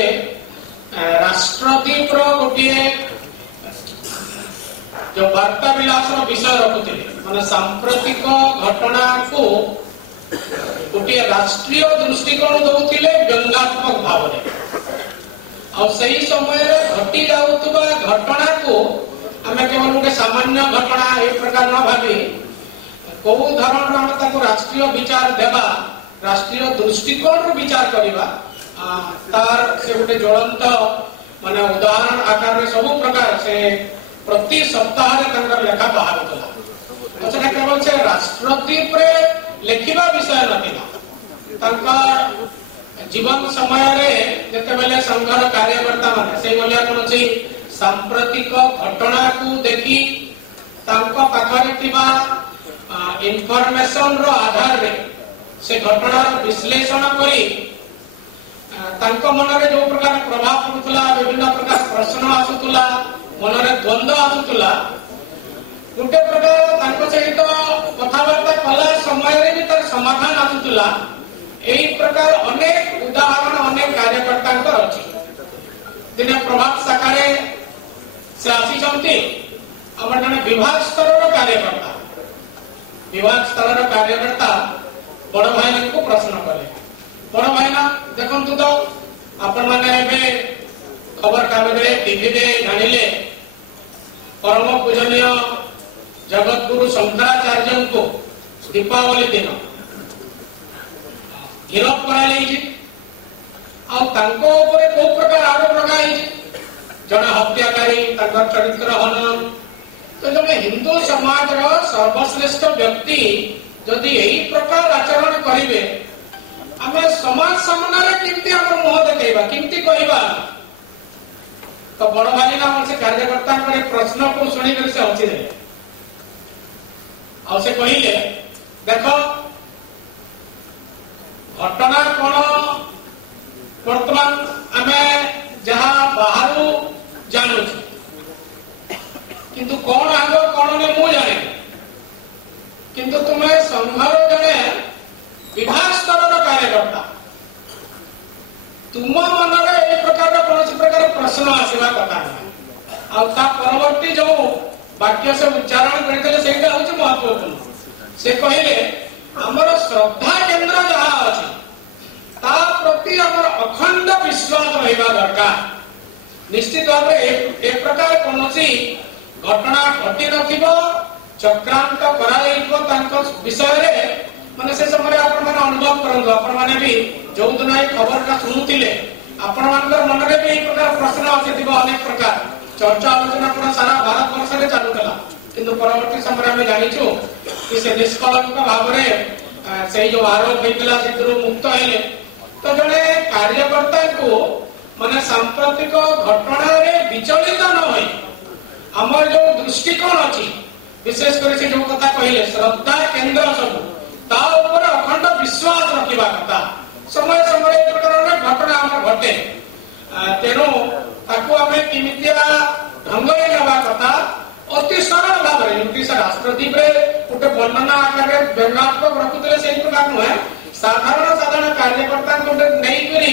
राष्ट्रदीप गोटे जो वार्ता विलास विषय रखुते माने सांप्रतिक घटना को गोटे राष्ट्रीय दृष्टिकोण दौले व्यंगात्मक भाव में सही समय घटी जाउतबा घटना को आम केवल गोटे सामान्य घटना ए प्रकार न भावी कौ धरण राष्ट्रीय विचार देवा राष्ट्रीय दृष्टिकोण विचार करवा तार से गोटे ज्वलंत माने उदाहरण आकार में सब प्रकार से प्रति सप्ताह लेखा बाहर अच्छा केवल से राष्ट्रदीप लेखिबा विषय नथिला जीवन समय जिते संघर कार्यकर्ता माने से कौन सांप्रतिक घटना को देखी इनफॉरमेशन रो आधार रे से घटनार विश्लेषण करी मन में जो प्रकार प्रभाव पड़ुला विभिन्न प्रकार प्रश्न आसुला मन में द्वंद्व आसुला गोटे प्रकार सहित कथबार्ता कला समय भी तार समाधान आसुला यही प्रकार अनेक उदाहरण अनेक कार्यकर्ता अच्छी दिने प्रभात शाखा से आसी आम जन विभाग स्तर कार्यकर्ता बड़ भाई को प्रश्न कले बड़ भाईना देखु तो आपण मैंने खबर कागज टीवी जानिले परम पूजनीय जगत गुरु शंकराचार्य को दीपावली दिन गिरफ कर प्रकार आरोप लगा जड़े हत्याकारी चरित्र हनन तो जड़े हिंदू समाज सर्वश्रेष्ठ व्यक्ति जदि यही प्रकार आचरण करेंगे आम समाज सामने केमती मुह देखा केमती कहवा तो बड़ भाई ना से कार्यकर्ता प्रश्न को शुणी से हसी दे से कहले देख घटना कौन वर्तमान आम जहाँ बाहर जानू कौन आग कौन नहीं मु जाने किंतु तुम्हें संघर जड़े विभाग स्तर कार्यकर्ता तुम मन में एक प्रकार कौन प्रकार प्रश्न आसवा कथा परवर्ती जो वाक्य से उच्चारण करते महत्वपूर्ण से कहले आमर श्रद्धा केंद्र जहाँ अच्छी ता प्रति आमर अखंड विश्वास रहा दरकार निश्चित भाव एक प्रकार कौन घटना घटी नथिबो चक्रांत करा विषय माने से समय आपण माने अनुभव करंदो आपण माने भी जो दिन ए खबर का सुनुतिले आपण मानकर मन रे भी एक प्रकार प्रश्न आसीथिबो अनेक प्रकार चर्चा आलोचना पूरा सारा भारत वर्ष रे चालुतला किंतु परवर्ती समय में जानिछु कि से निष्कलंक भाव रे से जो आरोप होइतला सेतरु मुक्त हेले तो जने कार्यकर्ता को माने सांप्रतिक घटना रे विचलित न होई हमर जो दृष्टिकोण अछि विशेष कर से जो कथा कहले श्रद्धा केंद्र सब ता ऊपर अखंड विश्वास रखिबा कथा समय समय प्रकार घटना हमर घटे तेनो ताको हमें किमितिया ढंग रे लेबा कथा अति सरल भाव रे युक्ति से राष्ट्रदीप रे उठे वर्णना आकार रे व्यंगात्मक रखुतले से प्रकार न है साधारण कार्यकर्ता को नहीं करी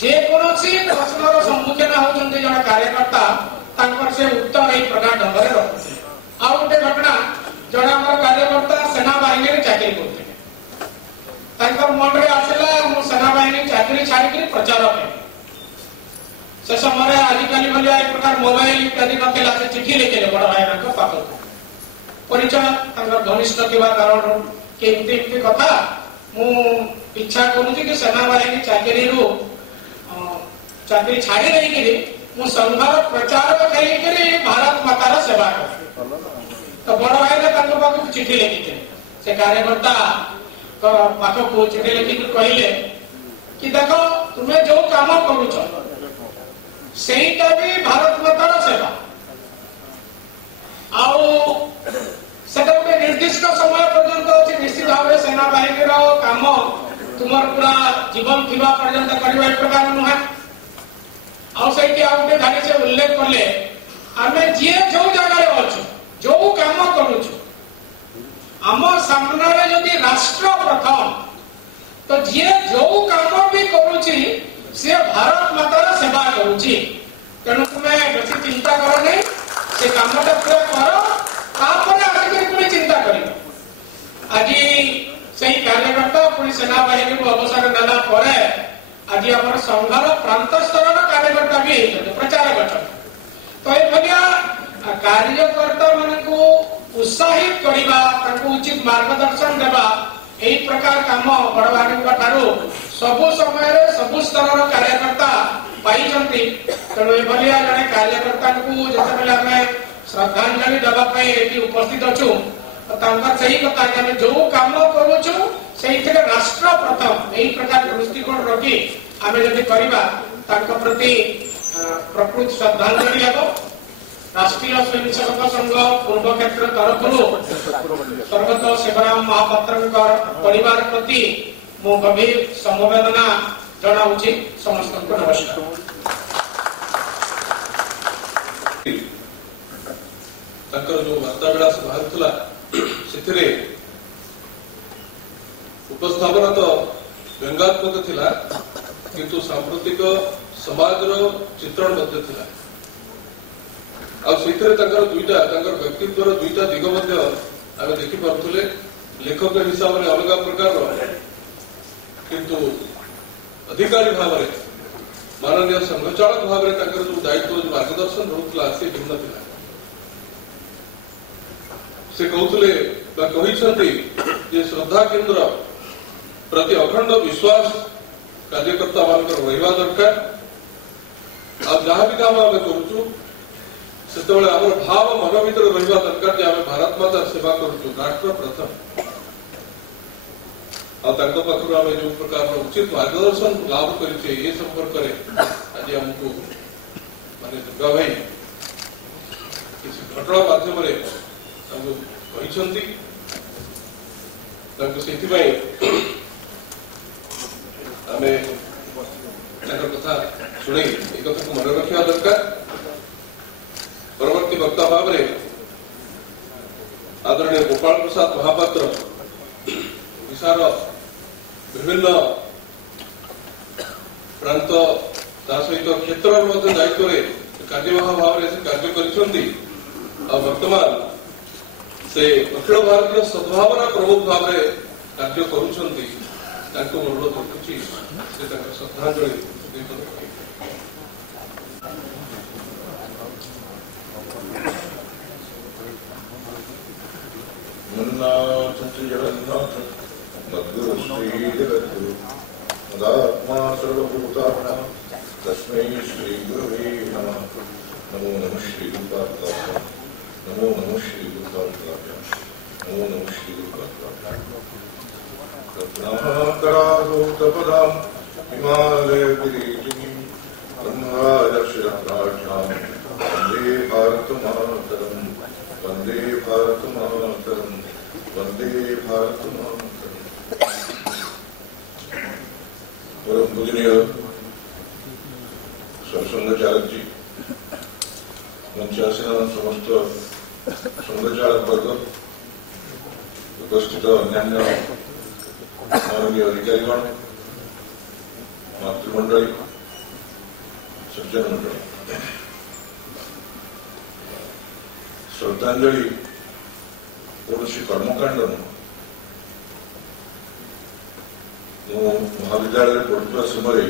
जे कोनोसी प्रश्नर सम्मुखीन होचंती जण कार्यकर्ता तांकर से उत्तर एई प्रकार ढंग रे रखुते आ उठे घटना जण हमर कार्यकर्ता सेना बाहिनी रे चाकरी करते तांकर मन रे आसेला मो सेना बाहिनी चाकरी छाड़ी के प्रचार पे से समय आजिकल भलिया एक प्रकार मोबाइल इत्यादि नथिला से चिट्ठी लिखे बड़ भाई को पाखो परिचय तांकर घनिष्ठ केबा कारण केमती कथा मु इच्छा करू कि सेना बाहिनी चाकरी रो चाकरी छाड़ी नहीं कि मु संघर प्रचार करी करी भारत मातार सेवा कर तो बड़ भाई ने तांको पाखो चिट्ठी लिखिते से कार्यकर्ता को पाखो को चिट्ठी लिखि कहले कि देखो तुम्हें जो काम करूछ सेटा भी भारत मातार सेवा आउ सेटा पे निर्दिष्ट समय पर्यंत अछि निश्चित भाव सेना बाहिनी रो काम तुमर पूरा जीवन थिबा पर्यंत करबा एक प्रकार नुहे आउ सेठी आउटे धारी से उल्लेख करले आमे जे जो जगह रे अछु जो काम करूछु आम सामने रे यदि राष्ट्र प्रथम तो जे जो काम भी करूची से भारत मातार सेवा करूची तेणु तुम्हें बेसी चिंता करो नहीं से कामटा पूरा करो तापर आगे पुणी चिंता करियो आज सही कार्यकर्ता पुणी सेना बाहिनी को अवसर देला परे आज हमर संघर प्रांत स्तर कार्यकर्ता भी प्रचार करछन तो ए भलिया कार्यकर्ता मन को उत्साहित करिबा ताको उचित मार्गदर्शन देबा एई प्रकार काम बड़वानी ठारू सबु समय रे सबु स्तर कार्यकर्ता पाइछंती तेणु ए भलिया जने कार्यकर्ता को जते बेला में श्रद्धांजलि देबा पई एठी उपस्थित अछु तांकर सही कथा कि हम जो काम करूछु सेहिथिरे राष्ट्र प्रथम एई प्रकार दृष्टिकोण रखी आमे जदि करिबा तांको प्रति प्रकृत श्रद्धांजलि हेबो राष्ट्रीय स्वयंसेवक संघ पूर्व क्षेत्र तरफ स्वर्गत शिवराम महापात्र परिवार प्रति मो गभीर समवेदना जनाऊँगी समस्त को नमस्कार जो वार्ता विलास बाहर से उपस्थापन तो व्यंगात्मक थिला किंतु सांप्रतिक समाज चित्रण मध्य थिला दुईटा व्यक्तित्व दुईटा दिग आम देखी पारे लेखक हिसाब से अलग प्रकार किंतु अधिकारी भाव में माननीय संघचालक भाव में जो दायित्व जो मार्गदर्शन रोकला से भिन्न थिला से कहते श्रद्धा केंद्र प्रति अखंड विश्वास कार्यकर्ता मान रहा दरकार जहाँ भी काम आम करुचु से भाव मन भर रहा दरकार जे आम भारत माता सेवा करुचु राष्ट्र प्रथम पाखर आम जो प्रकार उचित मार्गदर्शन लाभ करे ये संपर्क में आज आमको माने दुर्गा भाई किसी घटना माध्यम कथा शुणे कथा को मन रखा दरकार परवर्ती वक्ता भाव में आदरणीय गोपाल प्रसाद महापात्र ओडिशार विभिन्न प्रांत सहित क्षेत्र दायित्व कार्यवाह भाव में से कार्य वर्तमान से अखिल भारतीय सद्भावना प्रमुख भाव में कार्य करुँच अनुरोध रखुची श्रद्धांजलि जगन्नाथ मद्गुरु श्री जगद्गुरु मदात्मा सर्वभूतात्मा तस्मै श्री गुरुवे नमः। नमो नमः श्री गुरुपादाभ्यां नमो नमः श्री गुरुपादाभ्यां नमो नमः श्री गुरुपादाभ्यां। रत्नाकरादो तपदां हिमालयगिरिं ब्रह्मराजशिरप्राढ्यां वन्दे भारतमातरं वन्दे भारतमातरं वन्दे भारतमातरं। परम पूजनीय सरसंघचालक जी, मंचासीन समस्त संघचालक वर्ग, उपस्थित अन्यान्य मानवीय अधिकारीगण, मातृमंडली, सज्जन मंडली, श्रद्धांजलि कौन कर्मकांड महाविद्यालय पढ़ुवा समय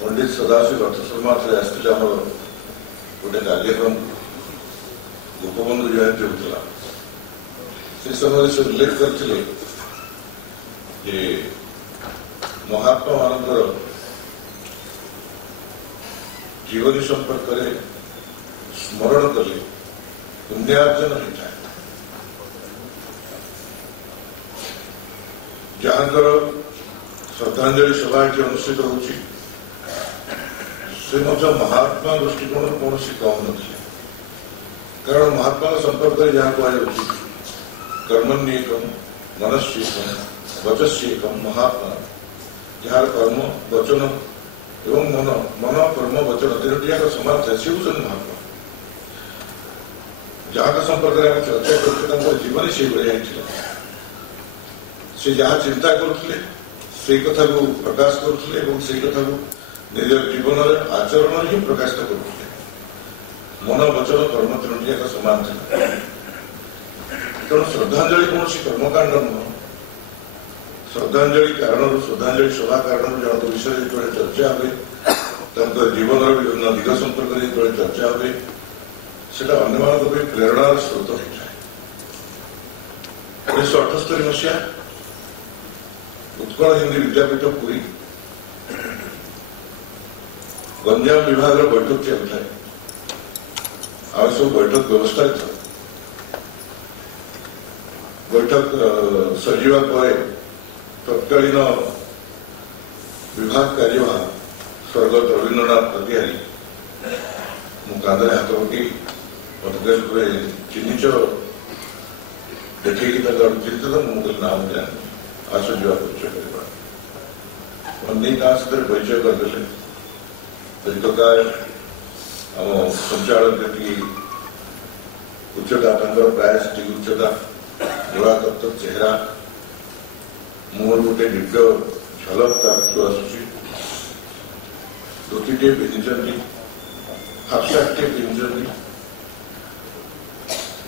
पंडित सदाशिव रथ शर्मा आसते आम गोटे कार्यक्रम गोपबंधु जयंती होता से समय से उल्लेख करते महात्मा मानकर जीवनी संपर्क में स्मरण कले पुण्यार्जन होता है। जहाँकर श्रद्धांजलि सभा अनुष्ठित होची से महात्मा दृष्टिकोण कौन कम न कारण महात्मा संपर्क में जहाँ कहुच्छी कर्मण्येकम मनस्येकम वचस्येकम महात्मा जार कर्म वचन एवं मन मन कर्म वचन तीनोटी जाक समान था सी हूँ महात्मा। जहाँ संपर्क में चर्चा करते जीवन से भाई से जहाँ चिंता करते से कथा को प्रकाश करते से कथा को निज जीवन आचरण ही प्रकाशित करते मन वचन कर्म तीनोटी जाक समान था। तेणु श्रद्धांजलि कौन कर्मकांड नुह श्रद्धांजलि कारण श्रद्धांजलि सभा कारण जन विषय जो चर्चा हुए जीवन विभिन्न दिग संपर्क में जो चर्चा हुए सेटा अन्य प्रेरणार स्रोत होता है। 1978 मसीहा उत्कल हिंदी विद्यापीठ पुरी गंजाम विभाग बैठक चलता है। आम सब बैठक व्यवस्था बैठक सरीवा पर तत्कालीन विभाग कार्यवाह स्वर्गत रवीन्द्रनाथ प्रतिहारी मु कांधे हाथ पकई मत चिन्हिच देखी चिंतित मुझे नाम जानी आस जा परिचय करवा सहित परिचय करदे दीर्घकाय आम संचालक जी उच्चता प्राय उच्चता जोड़ा तत्व चेहरा मुहर गोटे दिव्य झलक तार आसूसी धोतीटे पिंधि हाफ सार्टे पिंधि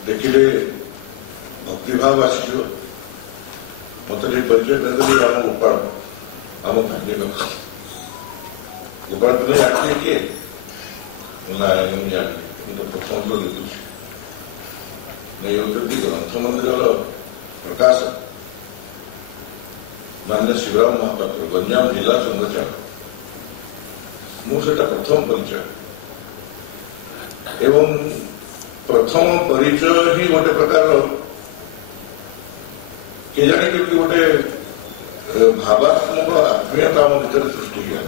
देखिले भक्तिभाव आस मत परिचय करदेली आम गोपाल आम फैमिली मेम्बर गोपाल तुम्हें जानते किए ना जानी तो प्रथम तो देखुची नहीं होती ग्रंथ मंदिर प्रकाश मान्य शिवराम महापात्र गंजाम जिला संघचालक मुझे प्रथम परिचय एवं प्रथम परिचय ही गोटे प्रकार के जाने कि गोटे भावात्मक आत्मीयता आम भर सृष्टि हुआ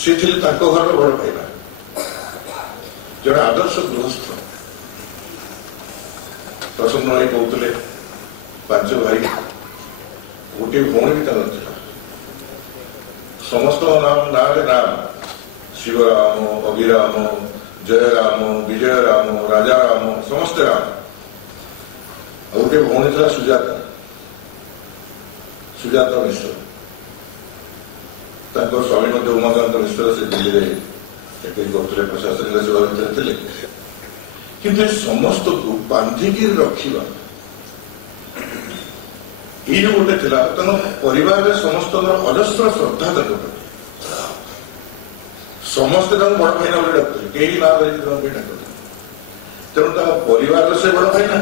सी घर बड़ पाइबा जड़े आदर्श गृहस्थ प्रसन्न भाई कहते 5 भाई गोटे भौणी भी ना समस्त नाम ना शिवराम अभिराम जयराम विजय राम राजा राम समस्त राम गोटे भौणी था सुजाता मिश्र स्वामी उमाकांत मिश्र से दिल्ली करते प्रशासनिक सेवा भितर थे कि समस्त को बांधिकी रखा ये गोटे थी परिवार में समस्त अजस्र श्रद्धा तक समस्ते बड़ भाईना बोले डाकुले कहीं ना डाकुले तेणु परिवार से बड़ भाईना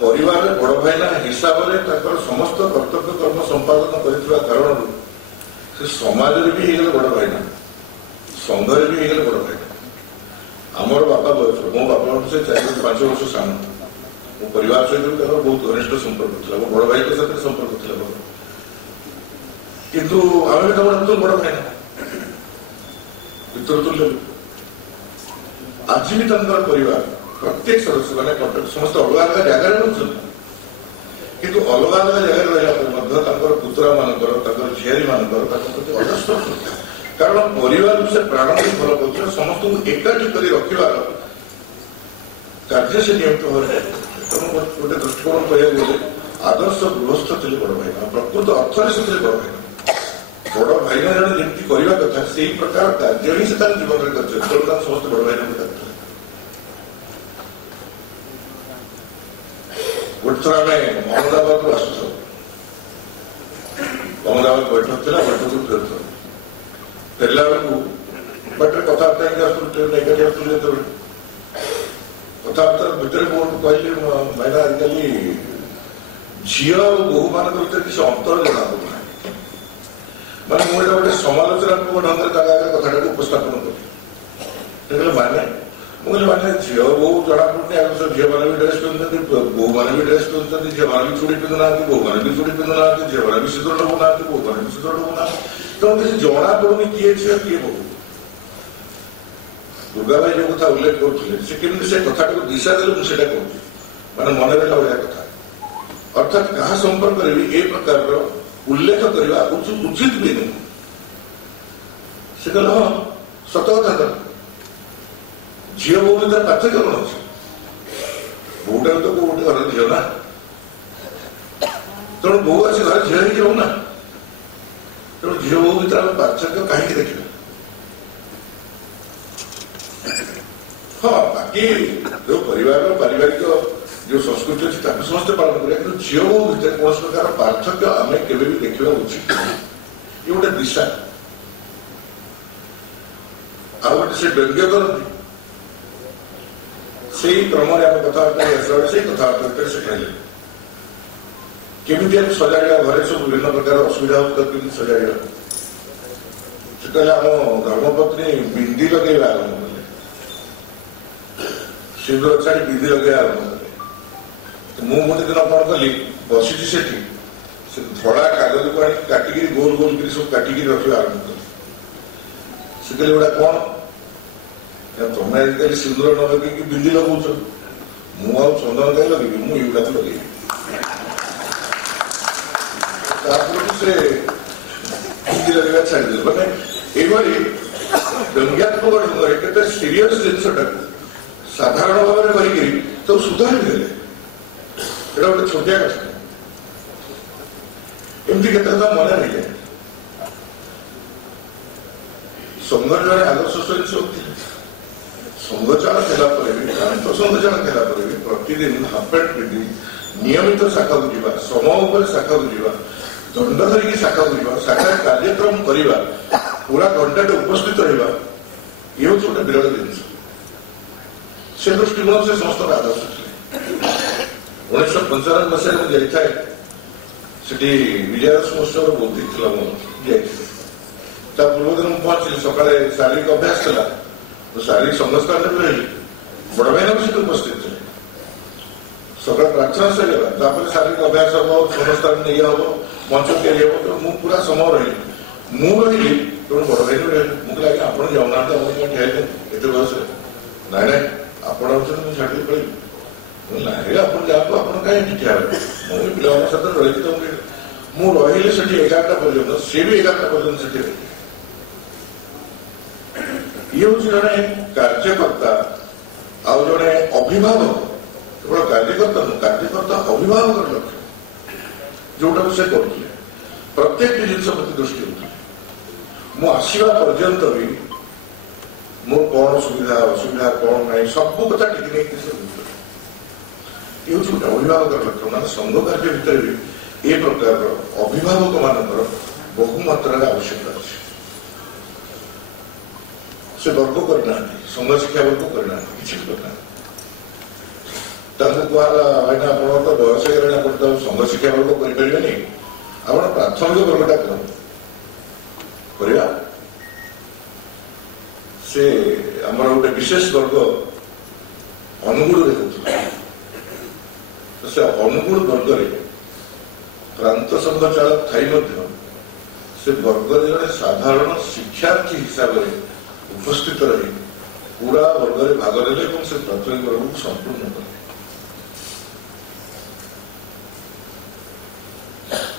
परिवार बड़ भाईना हिसाब से समस्त कर्तव्य कर्म संपादन कर कारण से समाज भी बड़ भाईना संघ भी बड़ भाईना आमर बापा बयस मो बापा से 4-5 वर्ष सान मो परिवार सहित बहुत घनिष्ठ संपर्क था मो बड़ भाई सहित संपर्क था किंतु आम भी बड़ भाईना तुल्य आज भी परिवार प्रत्येक सदस्य मैंने समस्त अलग अलग जगह किंतु अलग अलग जगह रहा पुतरा मानकर झीआरी मानकर अजस्र कारण परिवार से प्राण भी भल कर समस्त एकाठी कर रखार कार्य से नियमित भाव गोटे दृष्टिकोण कह आदर्श गृहस्थ थे बड़ भाई प्रकृत अर्थ से बड़ भाई बड़ भाईना जन जमी करने कथा से प्रकार कार्य ही से जीवन में कर समस्त बड़ भाईना गोटे थर आम अहमदाबाद आसु अहमदाबाद बैठक थी बैठक फेर फेरला बेलू बाटे कथबार्ता एकाठी आसू जो कथबार्ता भितर कहली भाईना आजिकल झील और बोहू मान भर किसी अंतर जना पड़ना मैं मुझे गोटे समालोचनात्मक ढंग से कथा उपस्थापन करी माने मुझे माने झील बोहू जना पड़े आगे सब झील मैंने भी ड्रेस पिंधुंट बोहू मैंने भी ड्रेस पिंधुंट झील मैंने भी चूड़ी पिंधुना बोहू मैंने भी चूड़ी पिंधुना झील मैंने भी सिंदूर लगुना बोहू मैंने भी सिंदूर लगुना तेणु किसी जना पड़ुनी किए झील किए बोहू दुर्गा भाई जो कथा उल्लेख करते से कथा को दिशा देते मुझे कहूँ माने मन रहा भाया कथा अर्थात क्या संपर्क भी ए प्रकार उल्लेख करने उचित भी नहीं से कहला हाँ सत कथा कर झील बोहू भर पार्थक्य कौन अच्छे बोटा तो गोटे घर झील ना तेणु बोहू आसी घर झील ही रोना तेणु झील बोहू भर पार्थक्य कहीं देखिए हाँ बाकी जो परिवार पारिवारिक जो संस्कृति अच्छी समस्त पालन करें कि झील बोहू भर कौन प्रकार पार्थक्य आम के देखा उचित ये गोटे दिशा आ गए से व्यंग्य करती से क्रम कथबार्ता से कथबार्ता से कहले केमी सजाड़ा घरे सब विभिन्न प्रकार असुविधा होता सजाड़ा से कहले आम धर्मपत्नी बिंदी लगे आरंभ कले सिंदूर छाड़ी बिंदी लगे आरंभ कले मुझे गोटे दिन कौन कली बसी से धड़ा कागज को काटिक गोल गोल कर सब काटिक रखा आरंभ कले से कहले गोटा कौन तुम आजिकल सिंदूर न लगे बिंदी लगाऊच मुझे चंदन कहीं लगे मुझे लगे से बिंदी लगे छाड़ी मैंने ये व्यंग्यात्मक ढंग से सीरीयस जिनसा साधारण भाव में कर सुधारी देले गोटे छोटिया कथा एमती के मन रही जाए संघ जड़े आदर्श स्वयंसेवक थे संघचाल संघचाल प्रतिदिन हाफ पैंट पिंधि नियमित शाखा को जावा समय शाखा को जावा दंड धरिकी शाखा को जावा शाखा कार्यक्रम करवा पूरा घंटे उपस्थित रहा ये हूँ गोटे विरल जिन से दृष्टिकोण से समस्त आदर्श थे 1995 मसीह मुझे जाए विजयादश महोत्सव बुद्धि थी पूर्व दिन पहुंचली सका शारीरिक अभ्यास था तो शारीरिक संघस्थान भी रही बड़ भाईना भी उपस्थित थे सका प्रार्थना सहीगला शारीरिक अभ्यास हम संघस्थान नहीं हम मंच या तो मुझे पूरा समय रही मुझे तेणु बड़ भाई रही मुझे लगे आप जाऊना ठिया एत बयस ना ना आप छाड़ी पड़े ना आप जातु आप कहीं ठिया मुझे पिला साथ रही ମୁଁ ରହିଲି ସେଠି 11ଟା ପର୍ଯ୍ୟନ୍ତ, ସେ ବି 11ଟା ପର୍ଯ୍ୟନ୍ତ ସେଠି ରହିଲେ। ଇଏ ହେଉଛି ଜଣେ କାର୍ଯ୍ୟକର୍ତ୍ତା ଆଉ ଜଣେ ଅଭିଭାବକ, କେବଳ କାର୍ଯ୍ୟକର୍ତ୍ତା ନୁହଁ, କାର୍ଯ୍ୟକର୍ତ୍ତା ଅଭିଭାବକର ଲକ୍ଷ୍ୟ ଯୋଉଟାକୁ ସେ କରୁଥିଲେ, ପ୍ରତ୍ୟେକଟି ଜିନିଷ ପ୍ରତି ଦୃଷ୍ଟି ଦେଉଥିଲେ। ମୁଁ ଆସିବା ପର୍ଯ୍ୟନ୍ତ ବି ମୋର କଣ ସୁବିଧା ଅସୁବିଧା କଣ ନାହିଁ ସବୁ କଥା ଟିକେ ନେଇକି ସେ ବୁଝୁଥିଲେ। ଏ ହେଉଛି ଗୋଟେ ଅଭିଭାବକର ଲକ୍ଷ୍ୟ। ମାନେ ସଂଘ କାର୍ଯ୍ୟ ଭିତରେ ବି ଏ ପ୍ରକାରର ଅଭିଭାବକ ମାନଙ୍କର ବହୁ ମାତ୍ରାରେ ଆବଶ୍ୟକତା ଅଛି। ସେ ବର୍ଗ କରିନାହାନ୍ତି, ସଂଘ ଶିକ୍ଷା ବର୍ଗ କରିନାହାନ୍ତି, କିଛି ବି କରିନାହାନ୍ତି। ତାଙ୍କୁ କୁହାହେଲା ଭାଇନା ଆପଣଙ୍କର ତ ବୟସ ହେଇଗଲାଣି, ଆପଣ ତ ସଂଘ ଶିକ୍ଷା ବର୍ଗ କରିପାରିବେନି, ଆପଣ ପ୍ରାଥମିକ ବର୍ଗଟା କରନ୍ତୁ। କରିବା ସେ ଆମର ଗୋଟେ ବିଶେଷ ବର୍ଗ ଅନୁଗୁଳରେ ହେଉଥିଲା। ସେ ଅନୁଗୁଳ ବର୍ଗରେ ପ୍ରାନ୍ତ ସଂଘ ଚାଳକ ଥାଇ ମଧ୍ୟ ସେ ବର୍ଗରେ ଜଣେ ସାଧାରଣ ଶିକ୍ଷାର୍ଥୀ ହିସାବରେ ଉପସ୍ଥିତ ରହି ପୁରା ବର୍ଗରେ ଭାଗ ନେଲେ ଏବଂ ସେ ପ୍ରାଥମିକ ବର୍ଗକୁ ସମ୍ପୂର୍ଣ୍ଣ କଲେ।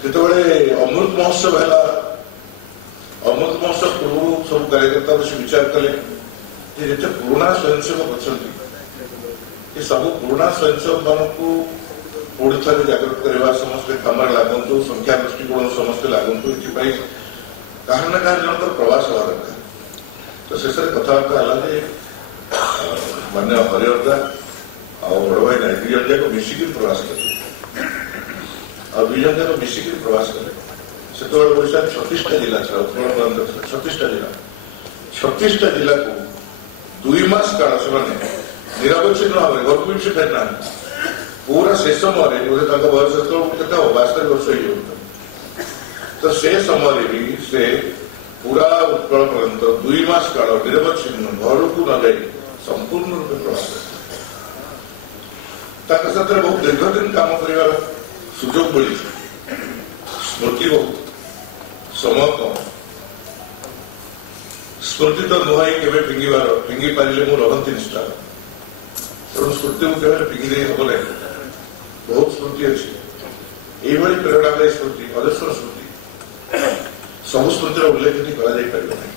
ଯେତେବେଳେ ଅମୃତ ମହୋତ୍ସବ ହେଲା, ଅମୃତ ମହୋତ୍ସବ ପୂର୍ବରୁ ସବୁ କାର୍ଯ୍ୟକର୍ତ୍ତା ବସି ବିଚାର କଲେ ଯେ ଯେତେ ପୁରୁଣା ସ୍ୱୟଂସେବକ ଅଛନ୍ତି ଏ ସବୁ ପୁରୁଣା ସ୍ୱୟଂସେବକ ମାନଙ୍କୁ ପୁଣି ଥରେ ଜାଗ୍ରତ କରିବା, ସମସ୍ତେ କାମରେ ଲାଗନ୍ତୁ, ସଂଖ୍ୟା ଦୃଷ୍ଟିକୋଣ ସମସ୍ତେ ଲାଗନ୍ତୁ, ଏଥିପାଇଁ କାହାର ନା କାହାର ଜଣଙ୍କର ପ୍ରବାସ ହେବା ଦରକାର। ତ ଶେଷରେ କଥାବାର୍ତ୍ତା ହେଲା ଯେ ମାନ୍ୟ ହରିହରଦା ଆଉ ବଡ଼ ଭାଇ ନାଇଁ ଦୁଇ ଜଣ ଯାକ ମିଶିକିରି ପ୍ରବାସ କଲେ। ଆଉ ଦୁଇ ଜଣ ଯାକ ମିଶିକିରି ପ୍ରବାସ କଲେ। ସେତେବେଳେ ଓଡ଼ିଶାରେ 36ଟା ଜିଲ୍ଲା ଥିଲା, ଉତ୍କଳ ପ୍ରାନ୍ତ ଥିଲା 36ଟା ଜିଲ୍ଲା। 36ଟା ଜିଲ୍ଲାକୁ 2 ମାସ କାଳ ସେମାନେ ନିରବଚ୍ଛିନ୍ନ ଭାବରେ ଘରକୁ ବି ସେ ଫେରିନାହାନ୍ତି। ପୁରା ସେ ସମୟରେ ବୋଧେ ତାଙ୍କ ବୟସ ସେତେବେଳକୁ କେତେ ହବ, 72 ବର୍ଷ ହେଇଯାଉଥିଲା। ତ ସେ ସମୟରେ ବି ସେ ପୁରା ଉତ୍କଳ ପର୍ଯ୍ୟନ୍ତ 2 ମାସ କାଳ ନିରବଚ୍ଛିନ୍ନ ଘରକୁ ନ ଯାଇ ସମ୍ପୂର୍ଣ୍ଣ ରୂପେ ପ୍ରବାସ କରିଥିଲେ। ତାଙ୍କ ସାଥିରେ ବହୁତ ଦୀର୍ଘ ଦିନ କାମ କରିବାର ସୁଯୋଗ ମିଳିଛି। ସ୍ମୃତି ବହୁତ, ସମୟ କମ। ସ୍ମୃତି ତ ନୁହାଇ କେବେ ଫିଙ୍ଗି ପାରିଲେ ମୁଁ ରହନ୍ତି ନିଷ୍ଠା। ତେଣୁ ସ୍ମୃତିକୁ କେବେ ଫିଙ୍ଗି ଦେଇ ହବ ନାହିଁ। ବହୁତ ସ୍ମୃତି ଅଛି। ଏଇଭଳି ପ୍ରେରଣାଦାୟୀ ସ୍ମୃତି, ଅଜସ୍ର ସ୍ମୃତି, ସବୁ ସ୍ମୃତିର ଉଲ୍ଲେଖ ଏଠି କରାଯାଇପାରିବ ନାହିଁ।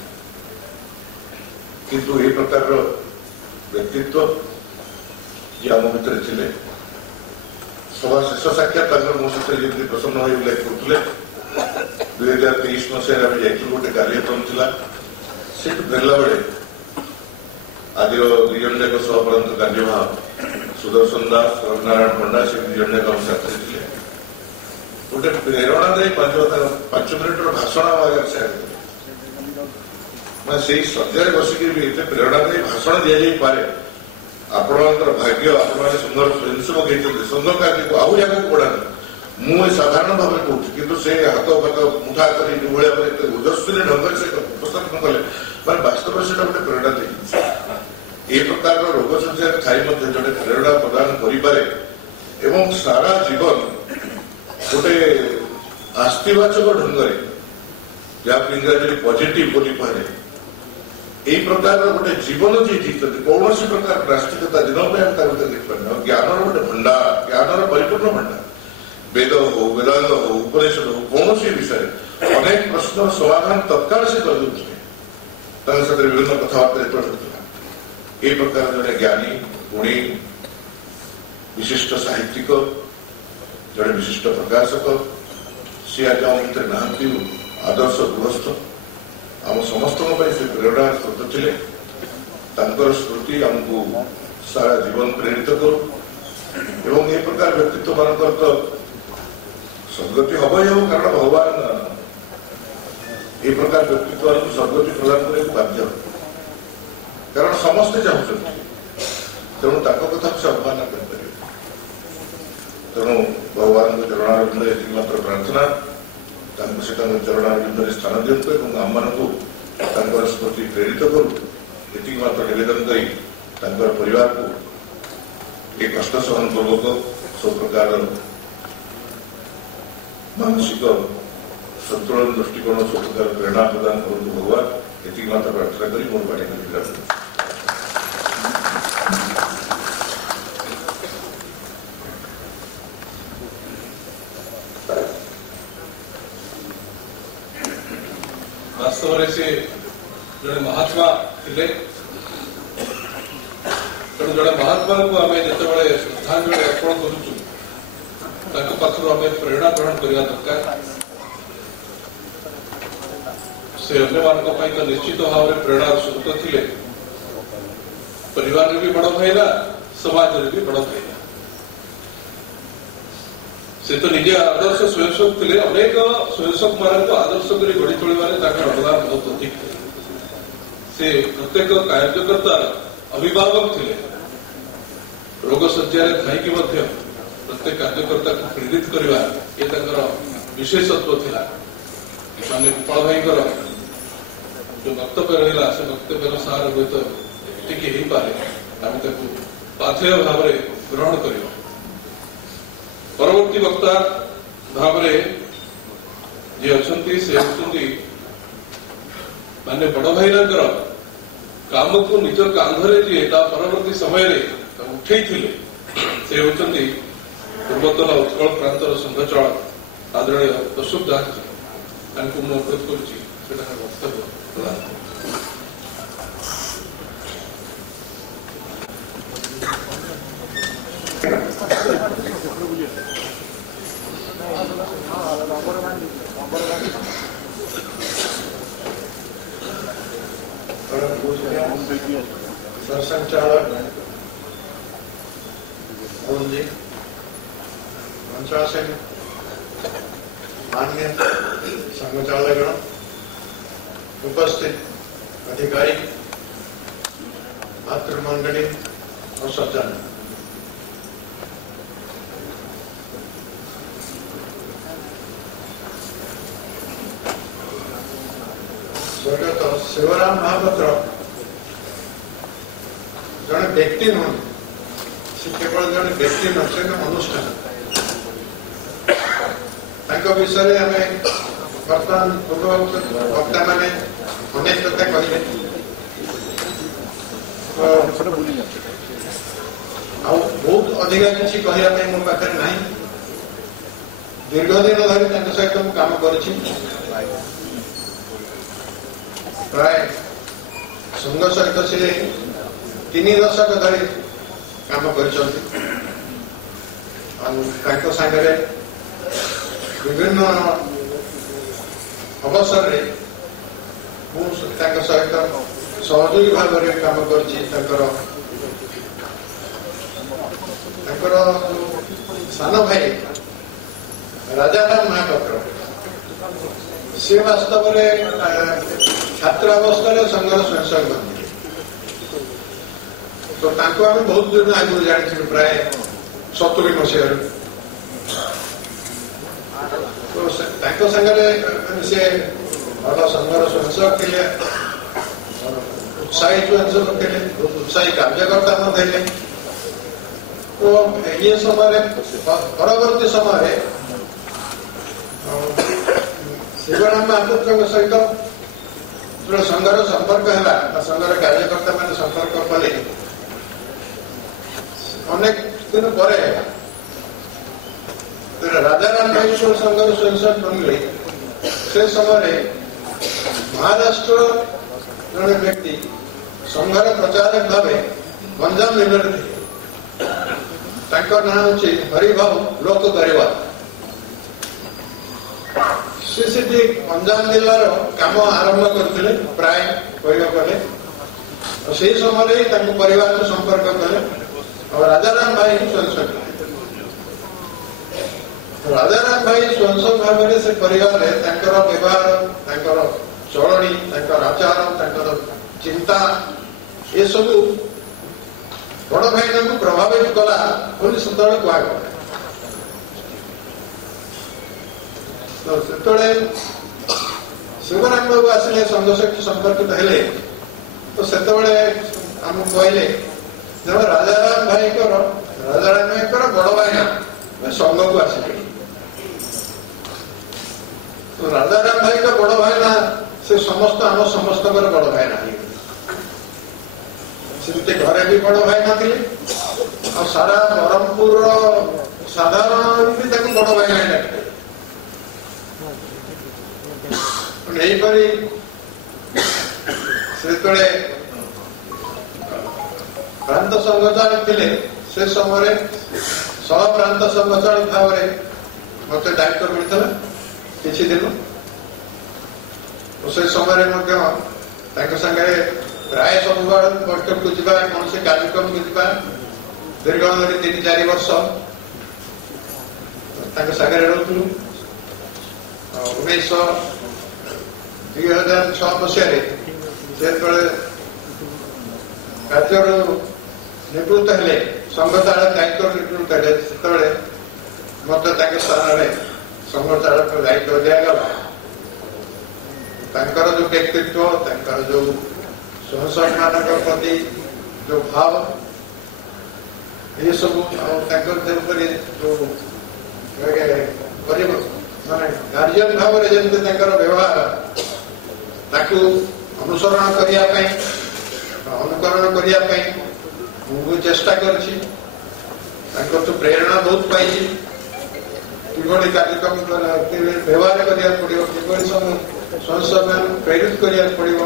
କିନ୍ତୁ ଏ ପ୍ରକାରର ବ୍ୟକ୍ତିତ୍ୱ ଯିଏ ଆମ ଭିତରେ ଥିଲେ, ସଭା ଶେଷ ସାକ୍ଷାତ ତାଙ୍କର ମୋ ସହିତ ଯେମିତି ପ୍ରସନ୍ନ ହୋଇ ଉଲ୍ଲେଖ କରୁଥିଲେ, 2023 ମସିହାରେ ଆମେ ଯାଇଥିଲୁ, ଗୋଟେ କାର୍ଯ୍ୟକ୍ରମ ଥିଲା। ସେଠୁ ଫେରିଲା ବେଳେ ଆଜିର 2 ଜଣ ଯାକ ସହପରାନ୍ତ କାର୍ଯ୍ୟଭାର ସୁଦର୍ଶନ ଦାସ, ରଘୁନାରାୟଣ ପଣ୍ଡା, ସେ 2 ଜଣ ଯାକ ଆମ ସାଥିରେ ଥିଲେ। ଗୋଟେ ପ୍ରେରଣାଦାୟୀ 5 ମିନିଟର ଭାଷଣ ଆଗରେ ସେ ଆଣିଥିଲେ। ମାନେ ସେଇ ଶଯ୍ୟାରେ ବସିକି ବି ଏତେ ପ୍ରେରଣାଦାୟୀ ଭାଷଣ ଦିଆଯାଇପାରେ, ଆପଣଙ୍କର ଭାଗ୍ୟ, ଆପଣମାନେ ସୁନ୍ଦର ସ୍ୱୟଂସେବକ ହେଇଛନ୍ତି, ସଂଘ କାର୍ଯ୍ୟକୁ ଆହୁରି ଆଗକୁ ବଢାନ୍ତୁ। ମୁଁ ଏ ସାଧାରଣ ଭାବରେ କହୁଛି, କିନ୍ତୁ ସେ ହାତ ମୁଠା କରି ଯୋଉଭଳି ଭାବରେ ଏତେ ଓଜସ୍ୱୀ ଢଙ୍ଗରେ ସେ ଉପସ୍ଥାପନ କଲେ, ମାନେ ବାସ୍ତବରେ ସେଟା ଗୋଟେ ପ୍ରେରଣା ଦେଇଛି। ଏ ପ୍ରକାରର ରୋଗ ସଂଖ୍ୟାରେ ଥାଇ ମଧ୍ୟ ଜଣେ ପ୍ରେରଣା ପ୍ରଦାନ କରିପାରେ ଏବଂ ସାରା ଜୀବନ ଗୋଟେ ଆସ୍ତିବାଚକ ଢଙ୍ଗରେ, ଯାହାକୁ ଇଂରାଜୀରେ ପଜିଟିଭ ବୋଲି କୁହାଯାଏ, এই প্রকারের গোটে জীবন যে জিততে কৌশি প্রকার নাস্তিকতা দিন আমি তার ভিতরে দেখিপারি। জ্ঞানর গোটে ভণ্ডার, জ্ঞানর পরিপূর্ণ ভণ্ডার, বেদ হো, বেদান্ত হো, উপনিষদ হো, কৌশি বিষয়ে অনেক প্রশ্নর সমাধান তৎকাল সে করে তার সাথে বিভিন্ন কথাবার্তা যেতবে হচ্ছিল। এই প্রকার জনে জ্ঞানী, গুণী, বিশিষ্ট সাহিত্যিক, জনে বিশিষ্ট প্রকাশক, সে আজ আমার ভিতরে নাহান্তি, আদর্শ গৃহস্থ। ଆମ ସମସ୍ତଙ୍କ ପାଇଁ ସେ ପ୍ରେରଣା ସ୍ରୋତ ଥିଲେ। ତାଙ୍କର ସ୍ମୃତି ଆମକୁ ସାରା ଜୀବନ ପ୍ରେରିତ କରୁ ଏବଂ ଏ ପ୍ରକାର ବ୍ୟକ୍ତିତ୍ୱ ମାନଙ୍କର ତ ସଦ୍ଗତି ହବ ହିଁ ହବ, କାରଣ ଭଗବାନ ଏ ପ୍ରକାର ବ୍ୟକ୍ତିତ୍ୱ ମାନଙ୍କୁ ସଦ୍ଗତି ପ୍ରଦାନ କରିବାକୁ ବାଧ୍ୟ, କାରଣ ସମସ୍ତେ ଚାହୁଁଛନ୍ତି। ତେଣୁ ତାଙ୍କ କଥାକୁ ସେ ଅବମାନନା କରିପାରିବେ। ତେଣୁ ଭଗବାନଙ୍କ ଚରଣାରବିନ୍ଦରେ ଏତିକି ମାତ୍ର ପ୍ରାର୍ଥନା, ତାଙ୍କୁ ସେ ତାଙ୍କ ଚରଣାରବିନ୍ଦରେ ସ୍ଥାନ ଦିଅନ୍ତୁ ଏବଂ ଆମମାନଙ୍କୁ ତାଙ୍କର ସ୍ମୃତି ପ୍ରେରିତ କରୁ। ଏତିକି ମାତ୍ର ନିବେଦନ କରି ତାଙ୍କର ପରିବାରକୁ ଏ କଷ୍ଟ ସହନ ପୂର୍ବକ ସବୁ ପ୍ରକାର ମାନସିକ ସନ୍ତୁଳନ ଦୃଷ୍ଟିକୋଣ, ସବୁ ପ୍ରକାର ପ୍ରେରଣା ପ୍ରଦାନ କରନ୍ତୁ ଭଗବାନ। ଏତିକି ମାତ୍ର ପ୍ରାର୍ଥନା କରି ମୋର ବାଣୀ ବିରାମ। वास्तव में से जड़े महात्मा थे तेणु जड़े महात्मा को आम जिते श्रद्धांजलि अर्पण करूँ आम प्रेरणा ग्रहण करने दरकार से अन्य तो निश्चित भाव में प्रेरणा स्रोत थे परिवार भी बड़ भाईला समाज भी बड़ भाईला से तो निजे आदर्श स्वयंसेवक थे अनेक स्वयंसेवक मान आदर्श कर गढ़ी तोड़े अवदान बहुत अधिक थे से प्रत्येक कार्यकर्ता अभिभावक थे रोग शज्या थी प्रत्येक कार्यकर्ता को प्रेरित करवा ये विशेषत्व था माननीय गोपाल भाई जो वक्तव्य रहा से वक्तव्य सार हुए तो टिके ही पारे आम पाथेय भाव ग्रहण कर परवर्ती वक्ता भाव जी अच्छा से माने बड़ भाईर काम को निज कांधरे जी परवर्ती समय उठे से होती पूर्वतन उत्कल प्रांतर संघचालक आदरणीय अशोक दास जी अनुरोध कर वक्तव्य प्रदान सरसंचालक अरुण जी, मंचासन मान्य संघचालक उपस्थित अधिकारी मातृमंडली और सज्जन स्वर्गत शिवराम महापात्र जड़े व्यक्ति नुह से केवल जड़े व्यक्ति न से अनुष्ठान विषय आम बर्तमान पूर्व वक्ता मैंने अनेक कथा कहले बहुत अधिका किसी कहना मो पाखे ना दीर्घ दिन धरी सहित मुझे कम कर प्राय संघ सहित से 3 दशक धरी काम कर विभिन्न अवसर सहित सहयोगी भाव में काम कर सान भाई राजाराम महापात्र सी वास्तव में छात्रावस्था संघर स्वयंसेवक बनी तो आम बहुत दिन आगुरी जानी प्राय 70 मसीह तो सागरे से भल संघर स्वयंसेवक थे उत्साही स्वयंसेवक थे बहुत उत्साही कार्यकर्ता थे तो ये समय परवर्ती समय शिवराम महापात्र सहित जो संघर संपर्क है संघर कार्यकर्ता मैंने संपर्क कले अनेक दिन पर राजाराम भाई जो संघर स्वयंसेवक बनले से समय महाराष्ट्र जड़े व्यक्ति संघर प्रचारक भाव गंजाम जिले थे ना हूँ हरिभाव लोक गरीबा से गंजाम जिलार काम आरंभ करते प्राय कहले से समय परिवार को संपर्क कले और राजाराम भाई स्वयंसेवक राजाराम भाई स्वयंसेवक भाव में से परिवार व्यवहार चलनी आचार चिंता ये सब बड़ भाई को प्रभावित कला सब कह तो से शिवराम बाबू आसिले संघ सहित संपर्कित हेले तो से आमको कहले जब राजाराम भाई बड़ भाई संघ को आसिले तो राजाराम भाई का बड़ भाई ना से समस्त आम समस्त बड़ भाई ना से घरे भी बड़ भाई ना और सारा ब्रह्मपुर साधारण भी बड़ भाई ना ସେତେବେଳେ ପ୍ରାନ୍ତ ସଂଘଚାଳକ ଥିଲେ ସେ ସମୟରେ ସହ ପ୍ରାନ୍ତ ସଂଘଚାଳକ ଭାବରେ ମୋତେ ଦାୟିତ୍ୱ ମିଳିଥିଲା କିଛି ଦିନ। ସେ ସମୟରେ ମଧ୍ୟ ତାଙ୍କ ସାଙ୍ଗରେ ପ୍ରାୟ ସବୁବେଳେ ବୈଠକକୁ ଯିବା, କୌଣସି କାର୍ଯ୍ୟକ୍ରମକୁ ଯିବା, ଦୀର୍ଘ ଧରି 3-4 ବର୍ଷ ତାଙ୍କ ସାଙ୍ଗରେ ରହୁଥିଲୁ। 2006 ମସିହାରେ ଯେତେବେଳେ କାର୍ଯ୍ୟରୁ ନିବୃତ୍ତ ହେଲେ, ସଂଘଚାଳକ ଦାୟିତ୍ୱ ନିବୃତ୍ତ ହେଲେ, ସେତେବେଳେ ମୋତେ ତାଙ୍କ ସ୍ଥାନରେ ସଂଘଚାଳକ ଦାୟିତ୍ୱ ଦିଆଗଲା। ତାଙ୍କର ଯୋଉ ବ୍ୟକ୍ତିତ୍ୱ, ତାଙ୍କର ଯୋଉ ସହସର୍ମାନଙ୍କ ପ୍ରତି ଯୋଉ ଭାବ, ଏସବୁ ଆଉ ତାଙ୍କର ଯେପରି ଯୋଉ ମାନେ ଗାର୍ଜିଆନ ଭାବରେ ଯେମିତି ତାଙ୍କର ବ୍ୟବହାର, ତାକୁ ଅନୁସରଣ କରିବା ପାଇଁ, ଅନୁକରଣ କରିବା ପାଇଁ ମୁଁ ଚେଷ୍ଟା କରିଛି। ତାଙ୍କଠୁ ପ୍ରେରଣା ବହୁତ ପାଇଛି। କିଭଳି କାର୍ଯ୍ୟକ୍ରମ ବ୍ୟବହାର କରିବାକୁ ପଡ଼ିବ, କିଭଳି ସଦସ୍ୟମାନଙ୍କୁ ପ୍ରେରିତ କରିବାକୁ ପଡ଼ିବ,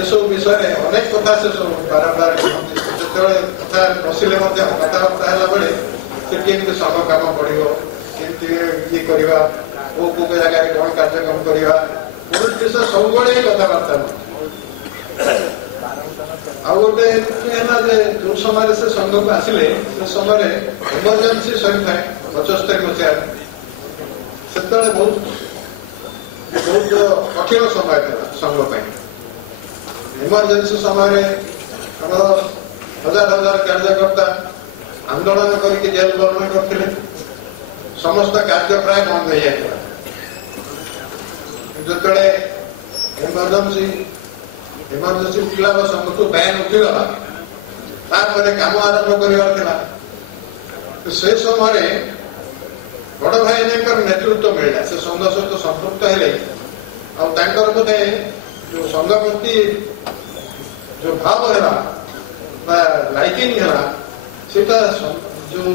ଏସବୁ ବିଷୟରେ ଅନେକ କଥା ସେ ସବୁ ବାରମ୍ବାର କୁହନ୍ତି। ଯେତେବେଳେ କଥା ବସିଲେ ମଧ୍ୟ କଥାବାର୍ତ୍ତା ହେଲା ବେଳେ ସେ କେମିତି ସବୁ କାମ ପଡ଼ିବ, କେମିତି ଇଏ କରିବା, କୋଉ ଜାଗାରେ କ'ଣ କାର୍ଯ୍ୟକ୍ରମ କରିବା, ବହୁତ ବିଷୟ ସବୁବେଳେ କଥାବାର୍ତ୍ତା ହୁଏ। ଆଉ ଗୋଟେ ହେଲା ଯେ ଯୋଉ ସମୟରେ ସେ ସଂଘକୁ ଆସିଲେ, ସେ ସମୟରେ ଏମର୍ଜେନ୍ସି ସରିଥାଏ 75 ମସିହାରେ। ସେତେବେଳେ ବହୁତ କଠିନ ସମୟ ଥିଲା ସଂଘ ପାଇଁ। ଏମର୍ଜେନ୍ସି ସମୟରେ ଆମର ହଜାର ହଜାର କାର୍ଯ୍ୟକର୍ତ୍ତା ଆନ୍ଦୋଳନ କରିକି ଜେଲ ବର୍ଣ୍ଣ କରିଥିଲେ। ସମସ୍ତ କାର୍ଯ୍ୟ ପ୍ରାୟ ବନ୍ଦ ହେଇଯାଇଥିଲା। ଯେତେବେଳେ ଏମର୍ଜେନ୍ସି ଉଠିଲା ବା ସଂଘଠୁ ବ୍ୟାନ୍ ଉଠିଗଲା, ତାପରେ କାମ ଆରମ୍ଭ କରିବାର ଥିଲା। ସେ ସମୟରେ ବଡ ଭାଇଙ୍କର ନେତୃତ୍ୱ ମିଳିଲା। ସେ ସଂଘ ସହିତ ସମ୍ପୃକ୍ତ ହେଲେ। ଆଉ ତାଙ୍କର ବୋଧେ ଯୋଉ ସଂଘ ପ୍ରତି ଯୋଉ ଭାବ ହେଲା ବା ଲାଇକିଂ ହେଲା, ସେଟା ଯୋଉ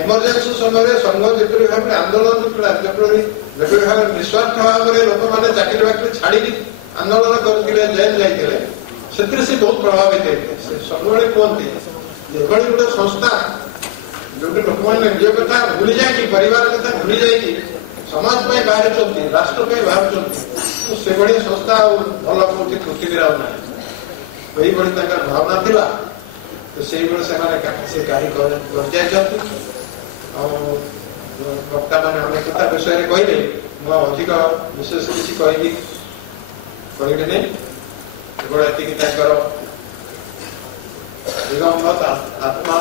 ଏମର୍ଜେନ୍ସି ସମୟରେ ସଂଘ ଯେପରି ଭାବରେ ଆନ୍ଦୋଳନ ଥିଲା, ଯେପରି ଭାବରେ ନିଃସ୍ୱାର୍ଥ ଭାବରେ ଲୋକମାନେ ଚାକିରି ବାକିରି ଛାଡ଼ିକି ଆନ୍ଦୋଳନ କରୁଥିଲେ, ଜେଲ ଯାଇଥିଲେ, ସେଥିରେ ସେ ବହୁତ ପ୍ରଭାବିତ ହେଇଥିଲେ। ସେ ସବୁବେଳେ କୁହନ୍ତି ଏଭଳି ଗୋଟେ ସଂସ୍ଥା ଯୋଉଠି ଲୋକମାନେ ନିଜ କଥା ଭୁଲି ଯାଇକି, ପରିବାର କଥା ଭୁଲି ଯାଇକି ସମାଜ ପାଇଁ ବାହାରୁଛନ୍ତି, ରାଷ୍ଟ୍ର ପାଇଁ ବାହାରୁଛନ୍ତି, ସେଭଳି ସଂସ୍ଥା ଆଉ ଭଲ କୋଉଠି ପୃଥିବୀରେ ଆଉ ନାହିଁ। ଏଇଭଳି ତାଙ୍କର ଭାବନା ଥିଲା। ସେଇଭଳି ସେମାନେ ସେ ଗାଡ଼ି କରିଯାଇଛନ୍ତି। ଆଉ ବକ୍ତାମାନେ ଅନେକ କଥା ବିଷୟରେ କହିଲେ, ମୁଁ ଅଧିକ ବିଶେଷ କିଛି କହିବିନି। କେବଳ ଏତିକି ତାଙ୍କର ଦିଗମ୍ବର ଆତ୍ମା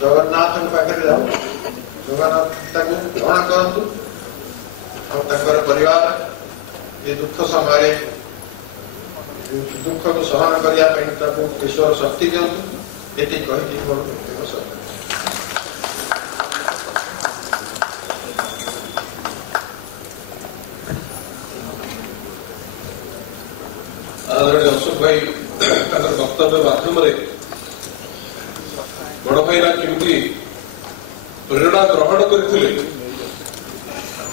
ଜଗନ୍ନାଥଙ୍କ ପାଖରେ ଯାଉ, ଜଗନ୍ନାଥ ତାକୁ ଗ୍ରହଣ କରନ୍ତୁ। ଆଉ ତାଙ୍କର ପରିବାର ଏ ଦୁଃଖ ସମୟରେ ଦୁଃଖକୁ ସହନ କରିବା ପାଇଁ ତାକୁ ଈଶ୍ୱର ଶକ୍ତି ଦିଅନ୍ତୁ। ଏତିକି କହିକି ମୋର ଆଦରଣୀୟ ଅଶୋକ ଭାଇ ତାଙ୍କର ବକ୍ତବ୍ୟ ମାଧ୍ୟମରେ ବଡ ଭାଇନା କେମିତି ପ୍ରେରଣା ଗ୍ରହଣ କରିଥିଲେ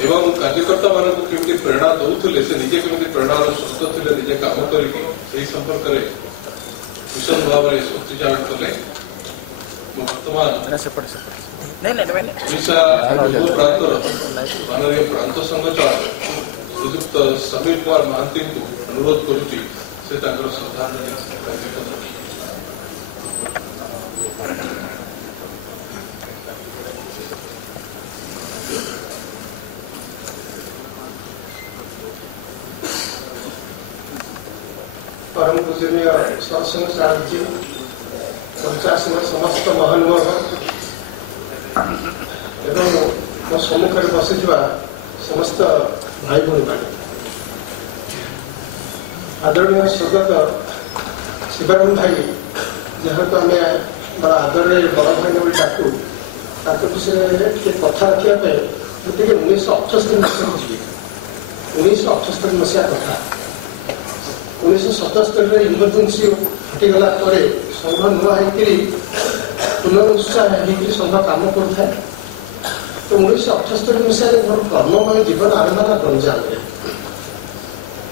ଏବଂ କାର୍ଯ୍ୟକର୍ତ୍ତା ମାନଙ୍କୁ କେମିତି ପ୍ରେରଣା ଦଉଥିଲେ, ସେ ନିଜେ କେମିତି ପ୍ରେରଣାର ସୁସ୍ଥ ଥିଲେ, ନିଜେ କାମ କରିକି ସେହି ସମ୍ପର୍କରେ ଭୀଷଣ ଭାବରେ ସୂଚନା କଲେ। ମୁଁ ବର୍ତ୍ତମାନ ଓଡ଼ିଶା ପ୍ରାନ୍ତର ମାନନୀୟ ପ୍ରାନ୍ତ ସଂଘଚାଳକ ଶ୍ରୀଯୁକ୍ତ ସମୀର କୁମାର ମହାନ୍ତିଙ୍କୁ ଅନୁରୋଧ କରୁଛି ସେ ତାଙ୍କର ଶ୍ରଦ୍ଧାଞ୍ଜଳି परम पूजनीय सत्संग सारथी पंचायत समस्त महानुभाव एवं मो सम्मुखें बसी समस्त भाई भाई मैंने आदरणीय स्वर्गत शिवराम भाई जहाँ को आम बड़ा आदरणीय बड़ भाई बोली डाकू विषय कथा रखापी मुझे 1978 मसीहा जी 1978 मसीहा कथा 1977 इमरजेंसी हटिगला संघ नुआ होकर पुनरुत्साह होकर संघ कम करें। तो 1978 मसीह मोर कर्ममय जीवन आरंभ है गंजाम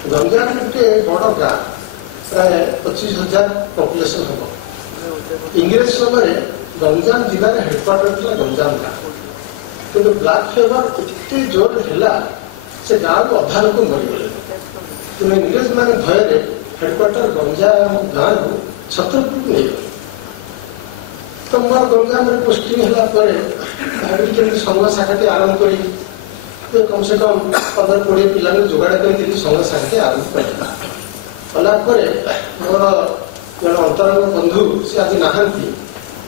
ଗଞ୍ଜାମ ଗୋଟେ ବଡ଼ ଗାଁ, ପ୍ରାୟ 25,000 ପପୁଲେସନ ହବ। ଇଂରେଜ ସମୟରେ ଗଞ୍ଜାମ ଜିଲ୍ଲାର ହେଡକ୍ୱାର୍ଟର ଥିଲା ଗଞ୍ଜାମ ଗାଁ, କିନ୍ତୁ ବ୍ଲାକ୍ ଫିଭର ଏତେ ଜୋର ହେଲା ସେ ଗାଁକୁ ଅଧା ଲୋକ ମରିଗଲେ। କିନ୍ତୁ ଇଂରେଜ ମାନେ ଭୟରେ ହେଡକ୍ୱାର୍ଟର ଗଞ୍ଜାମ ଗାଁକୁ ଛତ୍ରପୁରକୁ ନେଇଗଲେ। ତ ମୋର ଗଞ୍ଜାମରେ ପୋଷ୍ଟିଂ ହେଲା ପରେ ଭାବିଲି କେମିତି ସଂଘ ଶାଖାଟି ଆରମ୍ଭ କରି କମ ସେ କମ 15-20 ପିଲାଙ୍କୁ ଯୋଗାଡ଼ କରିଥିଲି। ସଂଘ ଶାଖାଟି ଆରମ୍ଭ କଲା ପରେ ମୋର ଜଣେ ଅନ୍ତରଙ୍ଗ ବନ୍ଧୁ, ସେ ଆଜି ନାହାନ୍ତି,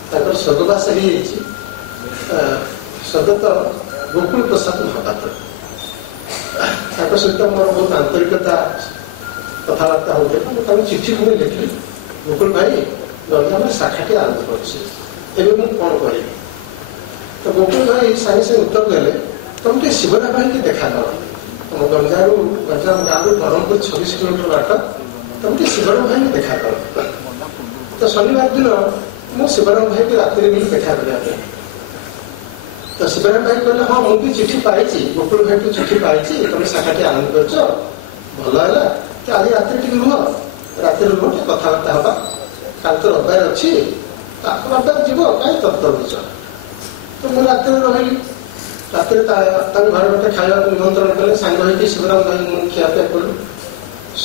ତାଙ୍କର ସ୍ୱର୍ଗବାସ ହେଇଯାଇଛି, ସ୍ୱର୍ଗତ ଗୋକୁଳ ପ୍ରସାଦ ମହାପାତ୍ର। ତାଙ୍କ ସହିତ ମୋର ବହୁତ ଆନ୍ତରିକତା କଥାବାର୍ତ୍ତା ହେଉଥିଲା। ମୁଁ ତାଙ୍କୁ ଚିଠି ପୁଣି ଲେଖିଲି, ଗୋକୁଳ ଭାଇ ଗଞ୍ଜାମରେ ଶାଖାଟି ଆରମ୍ଭ କରୁଛି, ଏବେ ମୁଁ କ'ଣ କରିବି? ତ ଗୋକୁଳ ଭାଇ ସାଙ୍ଗେ ସାଙ୍ଗେ ଉତ୍ତର ଦେଲେ, ତମେ ଟିକେ ଶିବରାମ ଭାଇକି ଦେଖା କର। ତମ ଗଞ୍ଜାମ ଗାଁରୁ ବ୍ରହ୍ମପୁର 26 କିଲୋମିଟର ବାଟ, ତମେ ଟିକେ ଶିବରାମ ଭାଇକି ଦେଖା କର। ତ ଶନିବାର ଦିନ ମୁଁ ଶିବରାମ ଭାଇକି ରାତିରେ ବି ଦେଖା କରିବା ପାଇଁ। ତ ଶିବରାମ ଭାଇ କହିଲେ, ହଁ ମୁଁ ବି ଚିଠି ପାଇଛି, ଗୋକୁଳ ଭାଇଠୁ ଚିଠି ପାଇଛି, ତମେ ଶାଖାଟି ଆରମ୍ଭ କରିଛ, ଭଲ ହେଲା। ତ ଆଜି ରାତିରେ ଟିକେ ରୁହ, ରାତିରେ ରୁହ, ଟିକେ କଥାବାର୍ତ୍ତା ହେବା। କାଲି ତ ରବିବାର ଅଛି, ତାକୁ ରବିବାର ଯିବ, କାହିଁ ତରତରୁଛ? ତ ମୁଁ ରାତିରେ ରହିଲି। ରାତିରେ ତାଙ୍କ ଘରେ ଗୋଟେ ଖାଇବାକୁ ନିମନ୍ତ୍ରଣ କଲେ, ସାଙ୍ଗ ହେଇକି ଶିବରାମ ଭାଇ ମୁଁ ଖିଆପିଆ କଲୁ।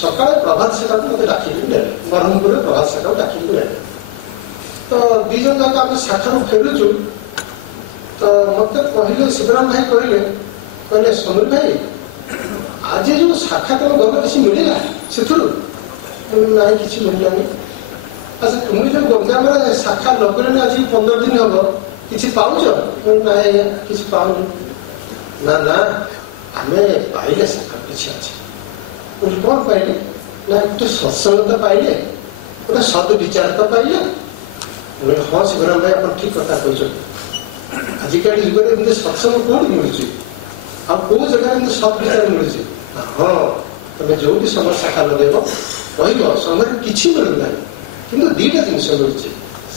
ସକାଳେ ପ୍ରଭାତ ଶାଖାକୁ ମୋତେ ଡାକିକି ନେଲେ, ବ୍ରହ୍ମପୁରରେ ପ୍ରଭାତ ଶାଖାକୁ ଡାକିକି ନେଲେ। ତ 2 ଜଣ ଯାକ ଆମେ ଶାଖାରୁ ଫେରୁଛୁ। ତ ମୋତେ କହିଲେ, ଶିବରାମ ଭାଇ କହିଲେ ସମୀର ଭାଇ ଆଜି ଯୋଉ ଶାଖା ତମେ ଗଲ କିଛି ମିଳିଲା ସେଥିରୁ? ନାଇଁ କିଛି ମିଳିଲାନି। ଆଚ୍ଛା ତୁମେ ଯୋଉ ଗଞ୍ଜାମରେ ଶାଖା ଲଗେଇଲେଣି ଆଜି 15 ଦିନ ହବ, କିଛି ପାଉଛ? ନାଇଁ ଆଜ୍ଞା କିଛି ପାଉନି। ନା ନା ଆମେ ପାଇଲେ ଶାଖା କିଛି ଅଛି। କ'ଣ ପାଇଲେ? ନା ଗୋଟେ ସତ୍ସଙ୍ଗ ତ ପାଇଲେ, ଗୋଟେ ସଦ୍ ବିଚାର ତ ପାଇଲେ। ହଁ ଶିବରାମ ଭାଇ ଆପଣ ଠିକ କଥା କହିଛନ୍ତି। ଆଜିକାଲି ଯୁଗରେ ଏମିତି ସତ୍ସଙ୍ଗ କୋଉଠି ମିଳୁଛି, ଆଉ କୋଉ ଜାଗାରେ ଏମିତି ସଦ୍ ବିଚାର ମିଳୁଛି? ହଁ ତମେ ଯୋଉଠି ସଂଘ ଶାଖା ଲଗେଇବ କହିବ ସଂଘରେ କିଛି ମିଳୁନାହିଁ, କିନ୍ତୁ 2ଟା ଜିନିଷ ମିଳୁଛି,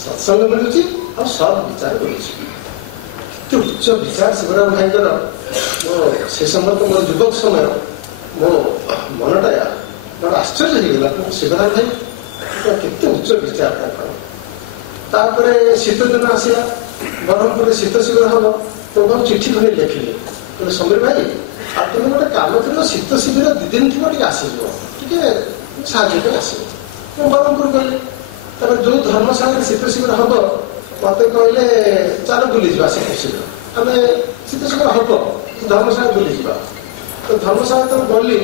ସତ୍ସଙ୍ଗ ମିଳୁଛି ଆଉ ସଦ୍ ବିଚାର ମିଳୁଛି। କେତେ ଉଚ୍ଚ ବିଚାର ଶିବରାମ ଭାଇଙ୍କର। ସେ ସମୟ ତ ମୋର ଯୁବକ ସମୟ, ମୋ ମନଟା ବଡ଼ ଆଶ୍ଚର୍ଯ୍ୟ ହେଇଗଲା। ଶିବରାମ ଭାଇ କେତେ ଉଚ୍ଚ ବିଚାର ତାଙ୍କର। ତାପରେ ଶୀତ ଦିନ ଆସିଲା, ବ୍ରହ୍ମପୁରରେ ଶୀତ ଶିବିର ହବ। ତ ମୁଁ ଚିଠି ଖଣ୍ଡେ ଲେଖିଲି, କହିଲେ ସମୀର ଭାଇ ଆଉ ତୁମେ ଗୋଟେ କାମ କରିବ, ଶୀତ ଶିବିର 2 ଦିନ ଥିବ ଟିକେ ଆସିଯିବ, ଟିକେ ସାହାଯ୍ୟ କରି ଆସିବ। ମୁଁ ବ୍ରହ୍ମପୁର ଗଲି। ତାପରେ ଯୋଉ ଧର୍ମଶାଳାରେ ଶୀତ ଶିବିର ହବ ମତେ କହିଲେ ଚାଲ ବୁଲିଯିବା ଶୀତ ଶିବିର। ଆମେ ଶୀତ ଶିବିର ହବ ଧର୍ମଶାଳା ବୁଲିଯିବା। ତ ଧର୍ମଶାଳା ତ ଗଲି,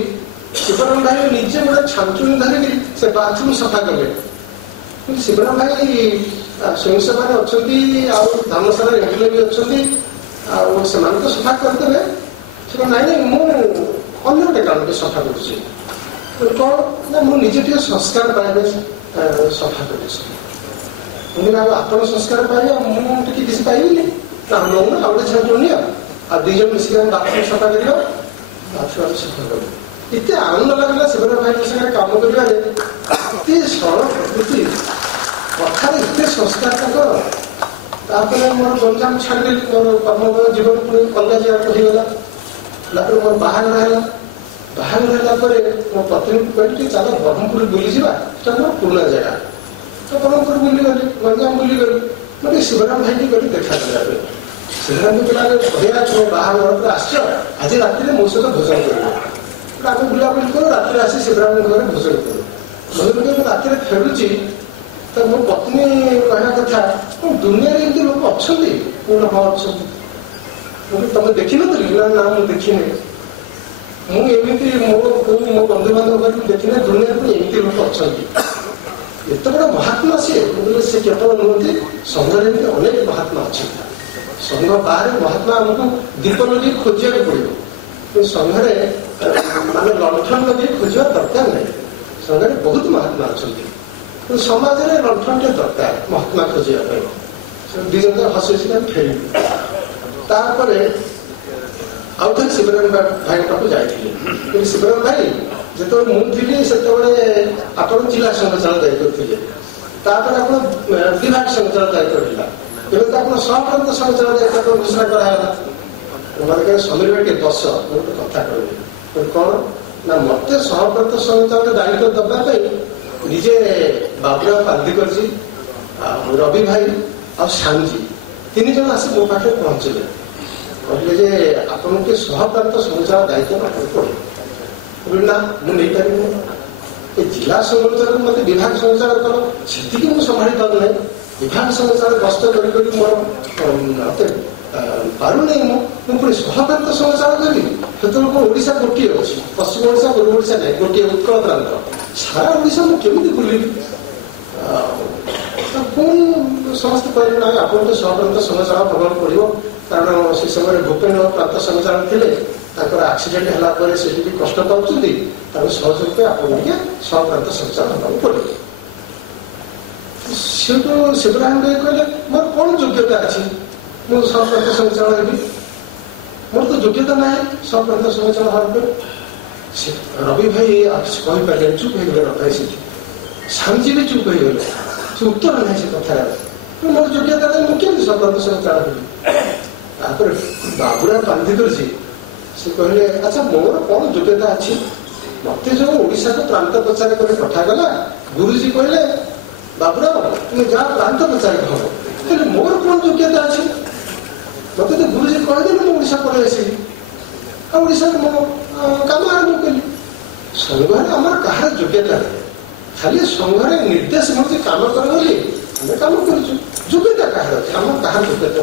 ଶିବରାମ ଭାଇ ନିଜେ ଗୋଟେ ଛାଞ୍ଚୁଣି ଧରିକି ସେ ବାଥରୁମ ସଫା କଲେ। କିନ୍ତୁ ଶିବରାମ ଭାଇ ସ୍ୱୟଂସେବାରେ ଅଛନ୍ତି, ଆଉ ଧର୍ମଶାଳାରେ ଏମ୍ପ୍ଲୟ ବି ଅଛନ୍ତି, ଆଉ ସେମାନେ ତ ସଫା କରିଦେବେ। ସେ ନାଇଁ ନାଇଁ ମୁଁ ଅନ୍ୟ ଗୋଟେ କାମଟେ ସଫା କରୁଛି। କ'ଣ ନା ମୁଁ ନିଜେ ଟିକେ ସଂସ୍କାର ପାଇବେ ସଫା କରୁଛି। ମୁଁ ଆଉ ଆପଣ ସଂସ୍କାର ପାଇବେ, ମୁଁ ଟିକେ କିଛି ପାଇବିନି ନା? ନଉନା ଆଉ ଗୋଟେ ଛାଞ୍ଚୁଣି ଆଉ 2 ଜଣ ମିଶିକି ଆମେ ବାଥରୁମ ସଫା କରିବା, ବାଥରୁମ ସଫା କରିବୁ। ଏତେ ଆନନ୍ଦ ଲାଗିଲା ଶିବରାମ ଭାଇଙ୍କ ସାଙ୍ଗରେ କାମ କରିବାରେ। ଏତେ ସରଳ ପ୍ରକୃତି, କଥାରେ ଏତେ ସଂସ୍କାର ତାଙ୍କର। ତାପରେ ମୋର ଗଞ୍ଜାମ ଛାଡ଼ିଦେଲି, ମୋର କର୍ମମୟ ଜୀବନ ପୁଣି ଅଲଗା ଜାଗାକୁ ହେଇଗଲା। ତାପରେ ମୋର ବାହାଘର ହେଲା। ବାହାଘର ହେଲା ପରେ ମୋ ପତ୍ନୀକୁ କହିଲି ଚାଲ ବ୍ରହ୍ମପୁର ବୁଲିଯିବା, ସେଟା ମୋର ପୁରୁଣା ଜାଗା। ତ ବ୍ରହ୍ମପୁର ବୁଲିଗଲି, ଗଞ୍ଜାମ ବୁଲିଗଲି। ମୁଁ ଟିକେ ଶିବରାମ ଭାଇକି ଗଲି ଦେଖା କରିବା ପାଇଁ। ଶିବରାମ କହିଲା ବଢ଼ିଆ ତୁମେ ବାହାଘର ପରେ ଆସିଛ, ଆଜି ରାତିରେ ମୋ ସହିତ ଭୋଜନ କରିବ। ଆମେ ବୁଲାବୁଲି କରୁ, ରାତିରେ ଆସି ଶିବରାମଙ୍କ ଘରେ ଭୋଜନ କରୁ। ଭୋଜନ କରି ରାତିରେ ଫେରୁଛି, ତ ମୋ ପତ୍ନୀ କହିବା କଥା ଦୁନିଆରେ ଏମିତି ଲୋକ ଅଛନ୍ତି? ମୁଁ ହଁ ଅଛନ୍ତି। ତମେ ଦେଖିନଥିଲି? ନା ମୁଁ ଦେଖିନି। ମୁଁ ଏମିତି ମୋ ବନ୍ଧୁବାନ୍ଧବ ଘରେ ଦେଖିନି, ଦୁନିଆରେ ଏମିତି ଲୋକ ଅଛନ୍ତି। ଏତେ ବଡ଼ ମହାତ୍ମା ସିଏ। ସେ କେବଳ ନୁହନ୍ତି, ସଂଘରେ ଏମିତି ଅନେକ ମହାତ୍ମା ଅଛନ୍ତି। ସଂଘ ବାହାରେ ମହାତ୍ମା ଆମକୁ ଦୀପ ଲଗେଇ ଖୋଜିବାକୁ ପଡ଼ିବ, କିନ୍ତୁ ସଂଘରେ ମାନେ ଲଣ୍ଠନ ଲଗେଇ ଖୋଜିବା ଦରକାର ନାହିଁ। ସଂଘରେ ବହୁତ ମହାତ୍ମା ଅଛନ୍ତି, କିନ୍ତୁ ସମାଜରେ ଲଣ୍ଠନଟେ ଦରକାର ମହାତ୍ମା ଖୋଜିବା ପାଇଁ। 2 ଜଣ ହସି ହସିକି ଆମେ ଫେରିଲୁ। ତାପରେ ଆଉ ଥରେ ଶିବରାମ ଭାଇଙ୍କ ପାଖକୁ ଯାଇଥିଲି। କିନ୍ତୁ ଶିବରାମ ଭାଇ ଯେତେବେଳେ ମୁଁ ଥିଲି ସେତେବେଳେ ଆପଣ ଜିଲ୍ଲା ସଂଘଚାଳକ ଦାୟିତ୍ୱ ଥିଲେ, ତାପରେ ଆପଣ ବିଭାଗ ସଂଘଚାଳକ ଦାୟିତ୍ୱ ଥିଲା, ଏବେ ତ ଆପଣ ସହପ୍ରାନ୍ତ ସଂଘଚାଳକ ଦାୟିତ୍ୱ ଘୋଷଣା କରାଗଲା। ମୋତେ କହିଲେ ସମୀର ଭାଇ ଟିକେ ବସ, ମୁଁ ଗୋଟେ କଥା କହିବି। କ'ଣ ना मत सहप्रांत संचालन दायित्व दबापी निजे बाबुराव पांधिकर जी रवि भाई और श्याम जी 3 जन आसी मो पाखे पहुंचले कहले जे आपन के सहप्रांत संचालन दायित्व पड़े ना मुझे जिला संचालन मत विभाग संचालन करो से मुझे संभाली पार ना विभाग संचालन गस्त कर मत पारुना मुझे सहप्रांत संचालन करी ओडिशा गोटे अच्छी पश्चिम ओडिशा पूर्व ओडिशा नहीं गोटे उत्कल प्रांत सारा ओडिशा मुझे बुलि पुणी समस्त कहले ना आप सहप्रांत संचालन भगवान पड़ो कारण से समय भूपेन प्रांत संचालन थे आक्सीडेट है से कष्ट पाँच सहयोग पे आप सहप्रांत संचालन हाँ पड़े शिवराम भाई कहले मोर कौन योग्यता अच्छी मुझे सहप्रांत संचालन भी मोर तो योग्यता ना सहप्रांत संचालन हवा पे रवि भाई कही पारे चुप हो गए रवि से श्यामजी भी चुप हो गए से उत्तर ना से कथा मोर योग्यता ना मुझे सहप्रांत संचालन बाबुराव पांधिकर जी से कहले अच्छा मोर कौन योग्यता अच्छी मत जो ओडिशा को प्रांत प्रचार कर पठागला गुरुजी कहले बाबुराव तुम जा प्रांत प्रचार हम कहले मोर कौन योग्यता अच्छी मत तो गुरुजी कहदे ना ओडिशा पड़े आसि ओडिशा मो कम आरम्भ कली संघर आम कहार योग्यता नहीं खाली संघर निर्देश मुझे कम कर कम कर योग्यता कहार आम कहार योग्यता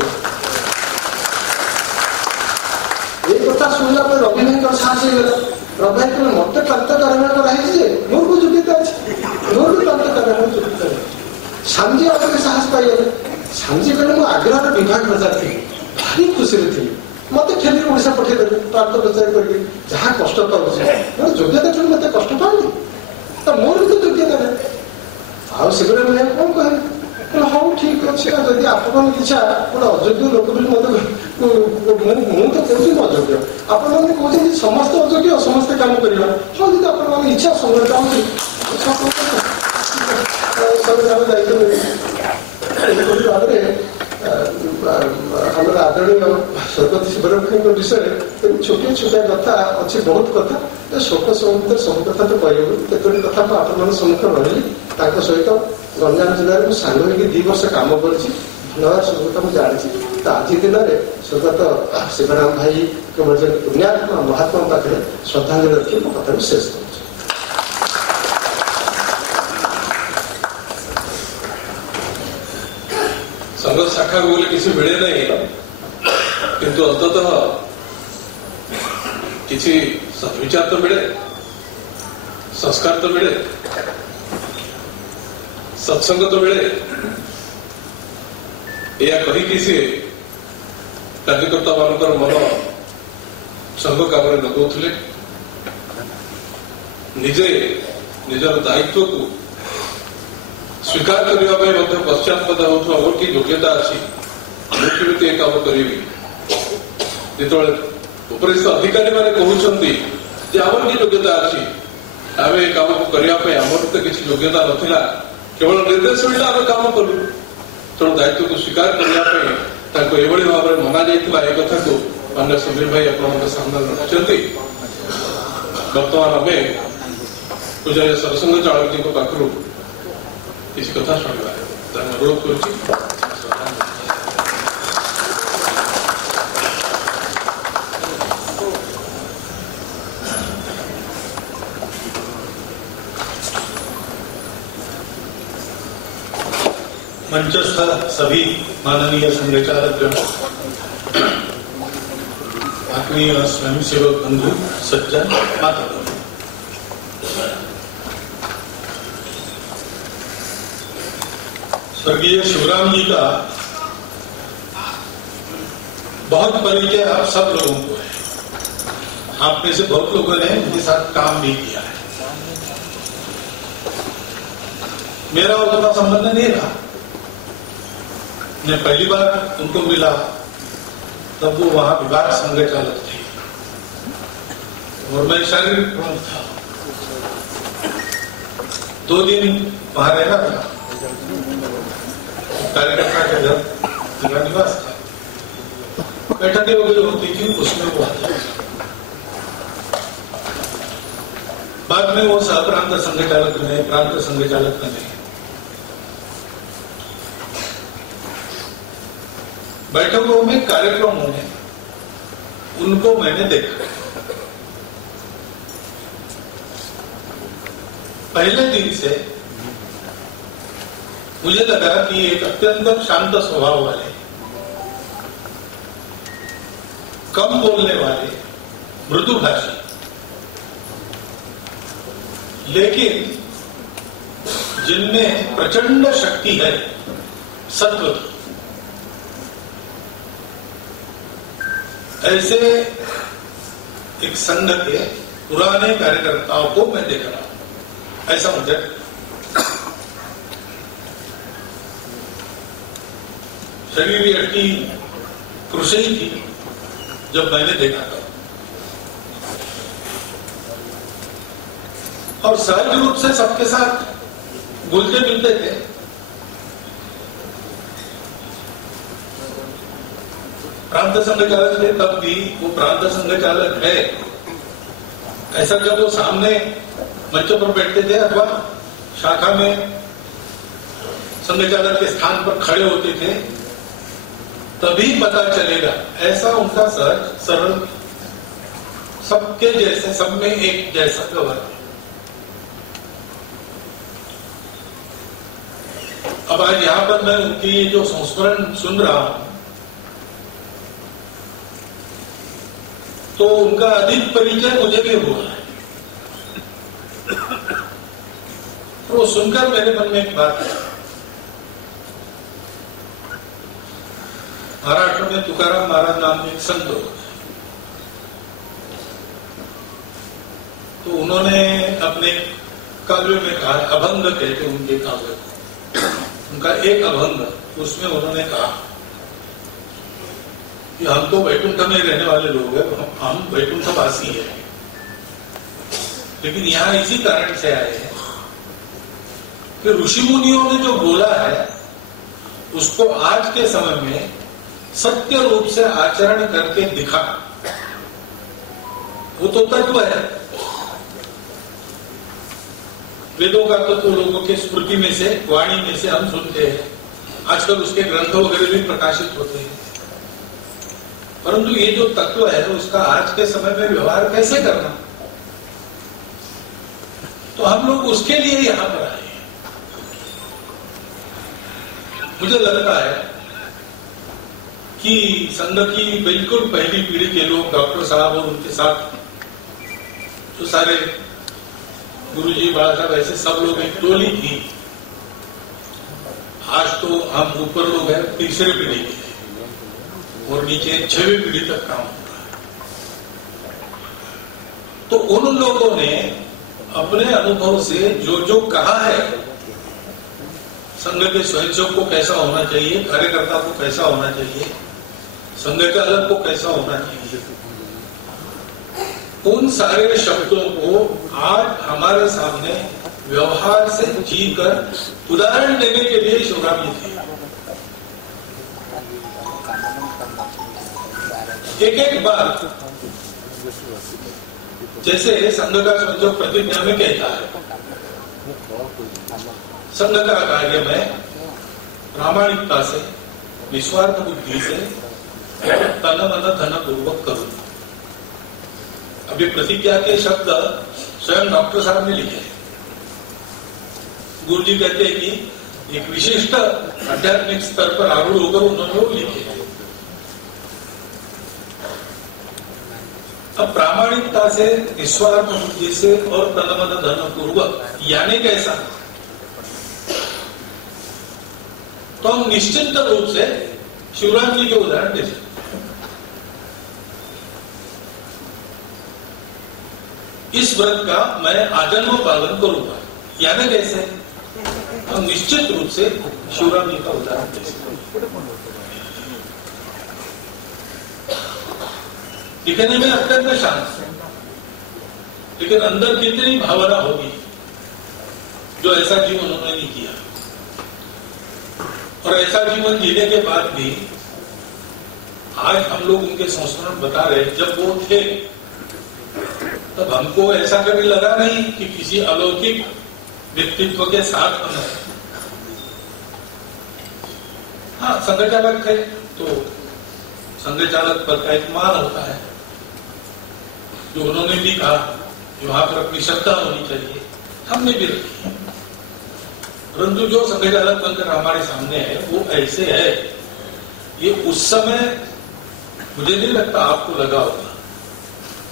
नहीं कथा शुणला रवि भाई साहस होगा रवि भाई कहले मत प्रांत कार्यालय कराई मोर को योग्यता अच्छी मोर भी प्रांत कार्यालय योग्यता श्यामजी आपके साहस पाइले श्यामजी कहले मुझे आग्रह विभाग प्रचार थी भारी खुशी थी मत ठेली ओडिशा पठेदेले प्रांत प्रचार करके जहाँ कष्ट पाऊँ मोर योग्यता थोड़ी मत कष्ट पाऊनी तो मोर भी तो योग्यता ना आउ से कौन कहे हाँ ठीक अच्छे जदि आपन इच्छा गोटे अयोग्य लोक भी मत तो कहूँ अयोग्य आपण मैंने कहते समस्त अयोग्य समस्ते कम करवा हाँ जब आप इच्छा संग्रह चाहूँगी भाव में आदरणीय स्वर्गत शिवराम विषय छोटिया छोटिया कथा अच्छी बहुत कथा शोक समुद्र सब कथा तो कहूँ केतोटी कथा तो आप सम्मुखीन रही सहित गंजाम जिले में सांग हो 2 वर्ष कम कर धन्यवाद स्वर्गत मुझे जानी तो आज दिन में स्वर्गत शिवराम भाई केवल जन पुण्यात्मा महात्मा पाखे श्रद्धांजलि रखी मो कथा शेष कर संघ शाखा बोले किसी मिले नहीं किंतु अंततः किसी सद्विचार तो मिले संस्कार तो मिले सत्संग तो मिले या कही सी कार्यकर्ता मान मन संघ काम लगौले निजे निजर दायित्व को स्वीकार करने पश्चात्पद होता मोर कि योग्यता अच्छी मुझे काम करी जो उपरिस्थ अधिकारी मैंने कहते आमर कि योग्यता अच्छी आम ये कम करने आमर तो किसी योग्यता नाला केवल निर्देश मिलता आम कम कलु तेणु दायित्व को स्वीकार करने ये भाव में मना जाता है कथा को माननीय समीर भाई आप सामने रखिंट बर्तमान आम पूज्य सरसंघ चालक जी पाखु किसी कथा शुणा अनुरोध कर मंचस्थ सभी माननीय संघचालक आत्मीय स्वयंसेवक बंधु सज्जन माता स्वर्गीय शिवराम जी का बहुत परिचय आप सब लोगों को है। आप में से बहुत लोगों ने उनके साथ काम भी किया है। मेरा उनका संबंध नहीं रहा। मैं पहली बार उनको मिला तब वो वहां विभाग संघ चालक थे और मैं शारीरिक प्रमुख था। 2 दिन वहां रहना था। कार्यकर्ता के घर मेरा निवास था। बैठकें वगैरह होती थी उसमें वो आता। बाद में वो सह प्रांत संघचालक बने, प्रांत संघचालक बने। बैठकों में, कार्यक्रमों में उनको मैंने देखा। पहले दिन से मुझे लगा कि एक अत्यंत शांत स्वभाव वाले, कम बोलने वाले, मृदुभाषी, लेकिन जिनमें प्रचंड शक्ति है सत्व की, ऐसे एक संघ के पुराने कार्यकर्ताओं को मैं देख रहा हूं। ऐसा मुझे शरीर भी अटकी कृषि थी जब मैंने देखा था, और सहज रूप से सबके साथ घुलते मिलते थे। प्रांत संघचालक थे तब भी वो प्रांत संघचालक है ऐसा जब वो सामने मंच पर बैठते थे अथवा शाखा में संघचालक के स्थान पर खड़े होते थे तभी पता चलेगा। ऐसा उनका सहज सरल, सबके जैसे, सब में एक जैसा व्यवहार। अब आज यहाँ पर मैं उनकी जो संस्मरण सुन रहा हूं तो उनका अधिक परिचय मुझे भी हुआ है। तो वो सुनकर मेरे मन में एक बात है, महाराष्ट्र में तुकाराम महाराज नाम के एक संत होते, तो उन्होंने अपने काव्य में कहा, अभंग कहते उनके काव्य को, उनका एक अभंग, उसमें उन्होंने कहा कि हम तो वैकुंठ में रहने वाले लोग हैं, हम वैकुंठवासी हैं, लेकिन यहाँ इसी कारण से आए हैं कि ऋषि मुनियों ने जो बोला है उसको आज के समय में सत्य रूप से आचरण करके दिखा, वो तो तत्व है। वेदों का तत्व लोगों के स्मृति में से, वाणी में से हम सुनते हैं, आजकल उसके ग्रंथ वगैरह भी प्रकाशित होते हैं, परंतु ये जो तत्व है उसका आज के समय में व्यवहार कैसे करना, तो हम लोग उसके लिए यहां पर आए। मुझे लगता है कि संघ की बिल्कुल पहली पीढ़ी के लोग, डॉक्टर साहब और उनके साथ जो सारे गुरुजी, बाला साहब, ऐसे सब लोग एक टोली थी। आज तो हम ऊपर लोग हैं तीसरे पीढ़ी के और नीचे 6वीं पीढ़ी तक काम हो रहा है। तो उन लोगों ने अपने अनुभव से जो जो कहा है, संघ के स्वयंसेवक को कैसा होना चाहिए, कार्यकर्ता को कैसा होना चाहिए, संघ चालक को कैसा होना चाहिए, उन सारे शब्दों को आज हमारे सामने व्यवहार से जीकर उदाहरण देने के लिए शिवराम जी थे। एक एक बात, जैसे संघ का संयोग प्रतिज्ञा में कहता है, संघ का कार्य में प्रामाणिकता से, निस्वार्थ बुद्धि से, तन मन धन पूर्वक करूं। अभी प्रतिज्ञा के शब्द स्वयं डॉक्टर साहब ने लिखे। गुरु जी कहते हैं कि एक विशिष्ट आध्यात्मिक स्तर पर आरूढ़ होकर उन्होंने वो लिखे। अब प्रामाणिकता से, निस्वार्थ बुद्धि से और तन मन धन पूर्वक, यानी कैसा, तो हम निश्चित रूप से शिवराम जी के उदाहरण दे सकते। इस व्रत का मैं आजन्म पालन करूंगा, यानी कैसे, हम निश्चित रूप से शिवराम जी का उदाहरण दे सकते। दिखने में अत्यंत शांत, लेकिन अंदर कितनी भावना होगी जो ऐसा जीवन उन्होंने नहीं किया, और ऐसा जीवन जीने के बाद भी आज हम लोग उनके संस्मरण बता रहे। जब वो थे तब हमको ऐसा कभी लगा नहीं कि किसी अलौकिक व्यक्तित्व के साथ हम हैं। हाँ, संघ चालक थे तो संघ चालक पर का एक मान होता है, जो उन्होंने भी कहा कि वहां पर अपनी श्रद्धा होनी चाहिए, हमने भी रखी। परंतु जो संघ चालक बनकर हमारे सामने है वो ऐसे है, ये उस समय मुझे नहीं लगता आपको लगा होगा,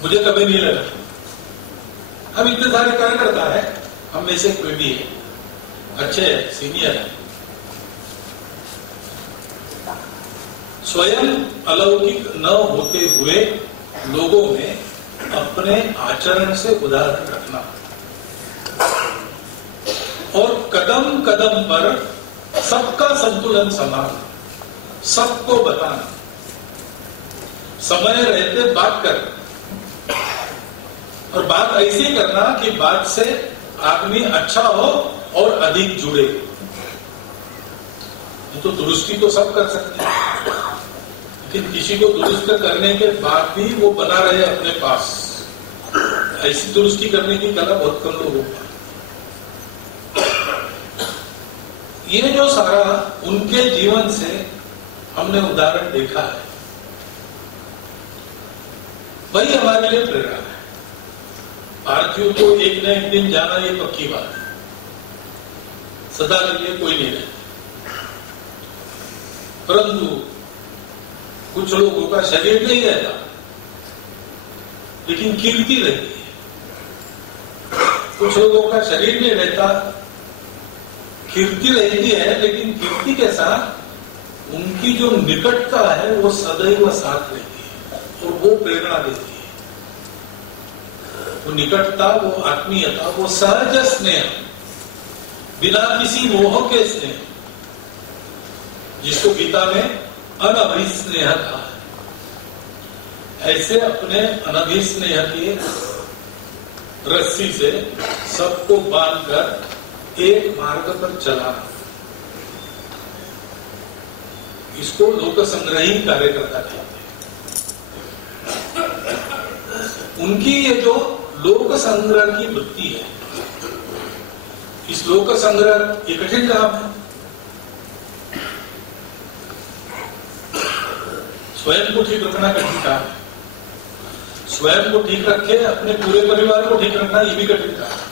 मुझे कभी नहीं लगा। हम इतने सारे कार्यकर्ता है, हम में से कोई भी है, अच्छे है, सीनियर है, स्वयं अलौकिक न होते हुए लोगों में अपने आचरण से उदाहरण रखना और कदम कदम पर सबका संतुलन संभालना, सबको बताना, समय रहते बात करना और बात ऐसी करना कि बात से आदमी अच्छा हो और अधिक जुड़े। तो दुरुस्ती तो सब कर सकते हैं, लेकिन किसी को दुरुस्त करने के बाद भी वो बना रहे अपने पास, ऐसी दुरुस्ती करने की कला बहुत कम लोगों को। ये जो सारा उनके जीवन से हमने उदाहरण देखा है, वही हमारे लिए प्रेरणा है। पार्थिव को एक न एक दिन जाना ये पक्की बात है, सदा के लिए कोई नहीं रहता। परंतु कुछ लोगों का शरीर नहीं रहता, लेकिन कीर्ति रहती है। कुछ लोगों का शरीर नहीं रहता, कीर्ति रहती है, लेकिन कीर्ति के साथ उनकी जो निकटता है वो सदैव साथ रहती है और वो प्रेरणा देती है। वो निकटता, वो आत्मीयता, वो सहज स्नेह, बिना किसी मोह के स्नेह, जिसको गीता में अनभिस्नेह कहा है, ऐसे अपने अनभिस्नेह की रस्सी से सबको बांधकर एक मार्ग पर चलाना, इसको लोक संग्रही कार्यकर्ता कहते हैं। उनकी ये जो लोक संग्रह की वृत्ति है, इस लोक संग्रह ये कठिन काम है। स्वयं को ठीक रखना कठिन काम है, स्वयं को ठीक रखे, अपने पूरे परिवार को ठीक रखना ये भी कठिन काम है,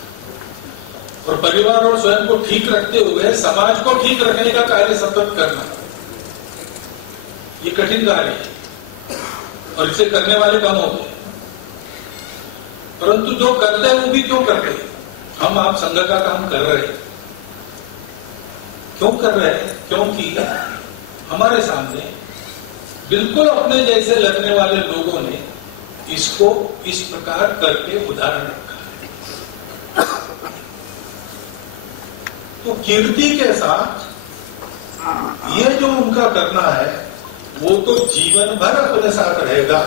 और परिवार और स्वयं को ठीक रखते हुए समाज को ठीक रखने का कार्य सतत करना ये कठिन कार्य है, और इसे करने वाले कम होते हैं। परंतु जो करते हैं वो भी क्यों करते हैं? हम आप संघ का काम कर रहे हैं, क्यों कर रहे हैं? क्योंकि हमारे सामने बिल्कुल अपने जैसे लगने वाले लोगों ने इसको इस प्रकार करके उदाहरण रखा है। तो कीर्ति के साथ ये जो उनका करना है वो तो जीवन भर अपने साथ रहेगा।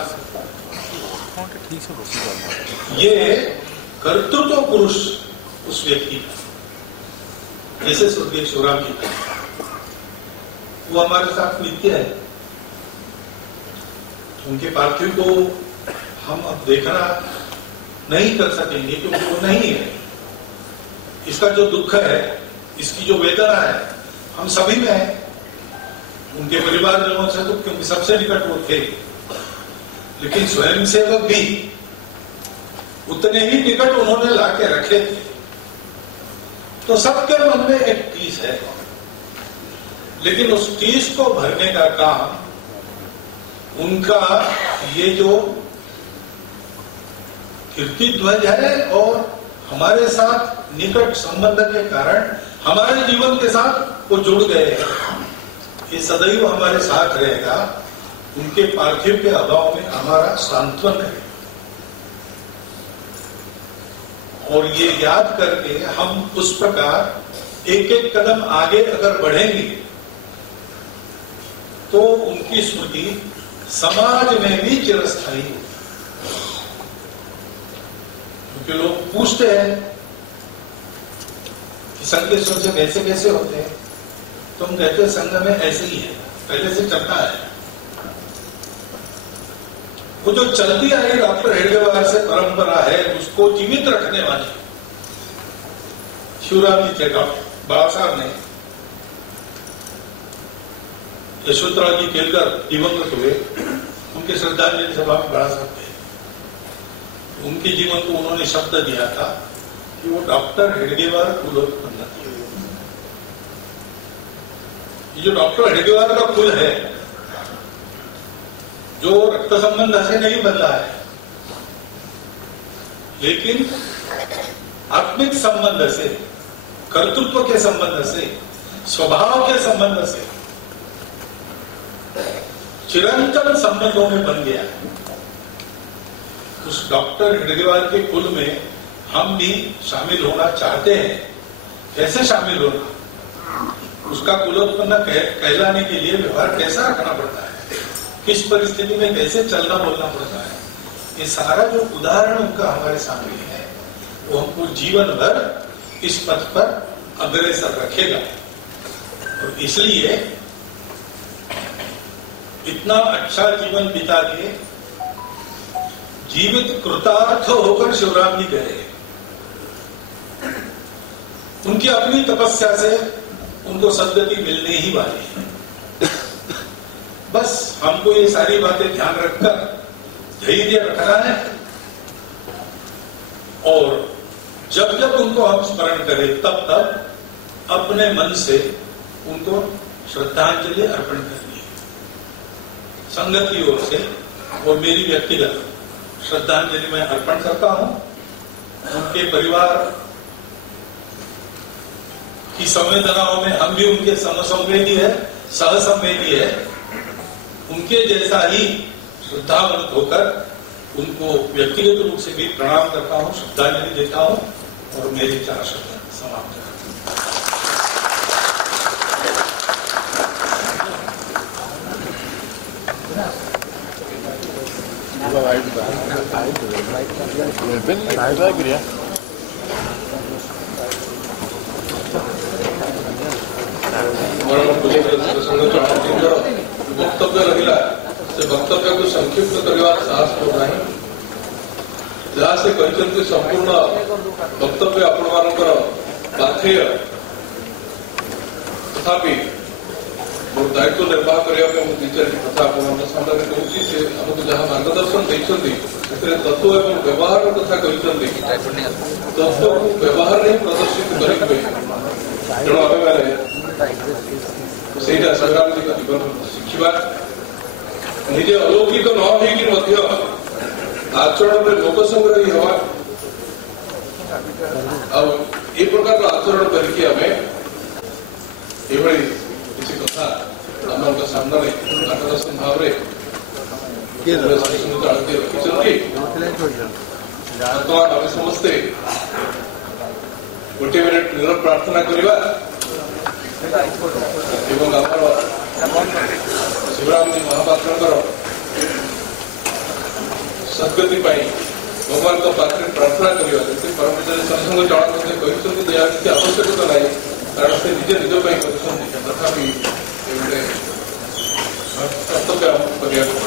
ये कर्तृत्व पुरुष उस व्यक्ति का, जैसे स्वर्गीय शिवराम जी का, वो हमारे साथ नित्य है। उनके पार्थिव को हम अब देखना नहीं कर सकेंगे क्योंकि वो नहीं है। इसका जो दुख है, इसकी जो वेदना है, हम सभी में है। उनके परिवारजनों से तो क्योंकि सबसे निकट वो थे, लेकिन स्वयं सेवक भी उतने ही निकट उन्होंने लाके रखे थे। तो सबके मन में एक टीस है, लेकिन उस टीस को भरने का काम उनका ये जो कीर्ति ध्वज है और हमारे साथ निकट संबंध के कारण हमारे जीवन के साथ वो जुड़ गए हैं, ये सदैव हमारे साथ रहेगा। उनके पार्थिव के अभाव में हमारा सांत्वन है, और ये याद करके हम उस प्रकार एक एक कदम आगे अगर बढ़ेंगे तो उनकी स्मृति समाज में भी चिरस्थायी होगी। क्योंकि लोग पूछते हैं कि संघ के सदस्य कैसे कैसे होते हैं, तो हम कहते हैं संघ में ऐसे ही है, पहले से चलता है। वो जो चलती आई डॉक्टर हेडगेवार से परंपरा है, उसको जीवित रखने वाले शिवराम जी थे। डॉक्टर बाबा साहब ने यशवंतराव जी केलकर दिवंगत हुए, उनके श्रद्धांजलि सभा में बड़ा साहब थे। उनके जीवन को उन्होंने शब्द दिया था कि वो डॉक्टर हेडगेवार कुलोत्पन्न थे। ये जो डॉक्टर हेडगेवार का कुल है, जो रक्त संबंध से नहीं बदला है, लेकिन आत्मिक संबंध से, कर्तृत्व के संबंध से, स्वभाव के संबंध से चिरंतन संबंधों में बन गया। उस डॉक्टर हेडगेवार के कुल में हम भी शामिल होना चाहते हैं। कैसे शामिल होना, उसका कुलोत्पन्न कहलाने के लिए व्यवहार कैसा रखना पड़ता है, किस परिस्थिति में कैसे चलना बोलना पड़ता है, ये सारा जो उदाहरण उनका हमारे सामने है, वो हमको जीवन भर इस पथ पर अग्रसर रखेगा। और इसलिए इतना अच्छा जीवन बिता के जीवित कृतार्थ होकर शिवराम जी गए। उनकी अपनी तपस्या से उनको सद्गति मिलने ही वाली है। बस हमको ये सारी बातें ध्यान रखकर धैर्य रखना है, और जब जब उनको हम स्मरण करें तब तब अपने मन से उनको श्रद्धांजलि अर्पण करनी है। संघ की ओर से और मेरी व्यक्तिगत श्रद्धांजलि मैं अर्पण करता हूं। उनके परिवार की संवेदनाओं में हम भी उनके समसंवेदी है, सहसंवेदी है। उनके जैसा ही श्रद्धावंत होकर उनको व्यक्तिगत रूप से भी प्रणाम करता हूं, श्रद्धांजलि देता हूं और मेरी 4 शब्द समाप्त करता हूं। वक्तव्य रहा से वक्तव्य को संक्षिप्त करने साहस करना जहाँ से कहते संपूर्ण वक्तव्य आपण मानकर पाथेय तथापि मोर दायित्व निर्वाह करने मुझे 2-4 कथा आप सामने कहूँ। आमको जहाँ मार्गदर्शन देते तत्व एवं व्यवहार कथा कहते तत्व को व्यवहार नहीं प्रदर्शित करेंगे। तेणु आम मैंने शिवराम जी का जीवन शिखा निजे अलौकिक न हो आचरण में लोक संग्रही हवा ए प्रकार आचरण करके किसी कथा आम सामने मार्गदर्शन भाव वर्तमान आम समस्ते गोटे मिनिट नीरव प्रार्थना करवा एवं आमर शिवराम जी महापात्र सद्गति भगवान का पात्र प्रार्थना करवा। परम सत्संग जन कहते किसी आवश्यकता ना, कारण से निजे निज तथापि कर्तव्य कर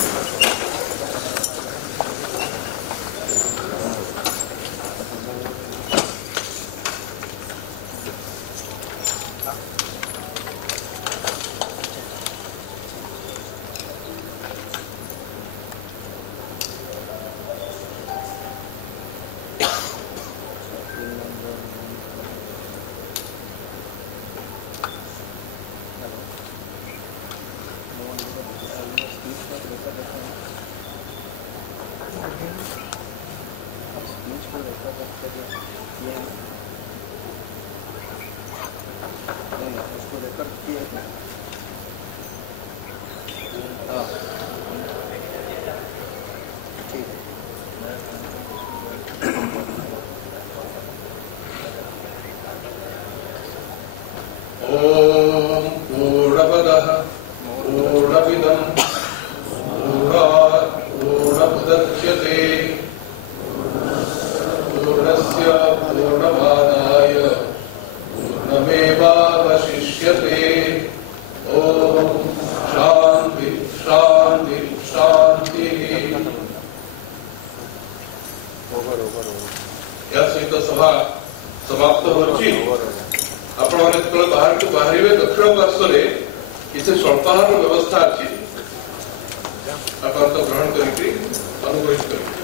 शांति शांति या सहित सभा समाप्त होची आपण माने जेतले बाहर को बाहरिबे दक्षिण पार्श्व रे किसी स्वल्पाहार व्यवस्था अछि आपण तो ग्रहण करिके अनुग्रहित करिके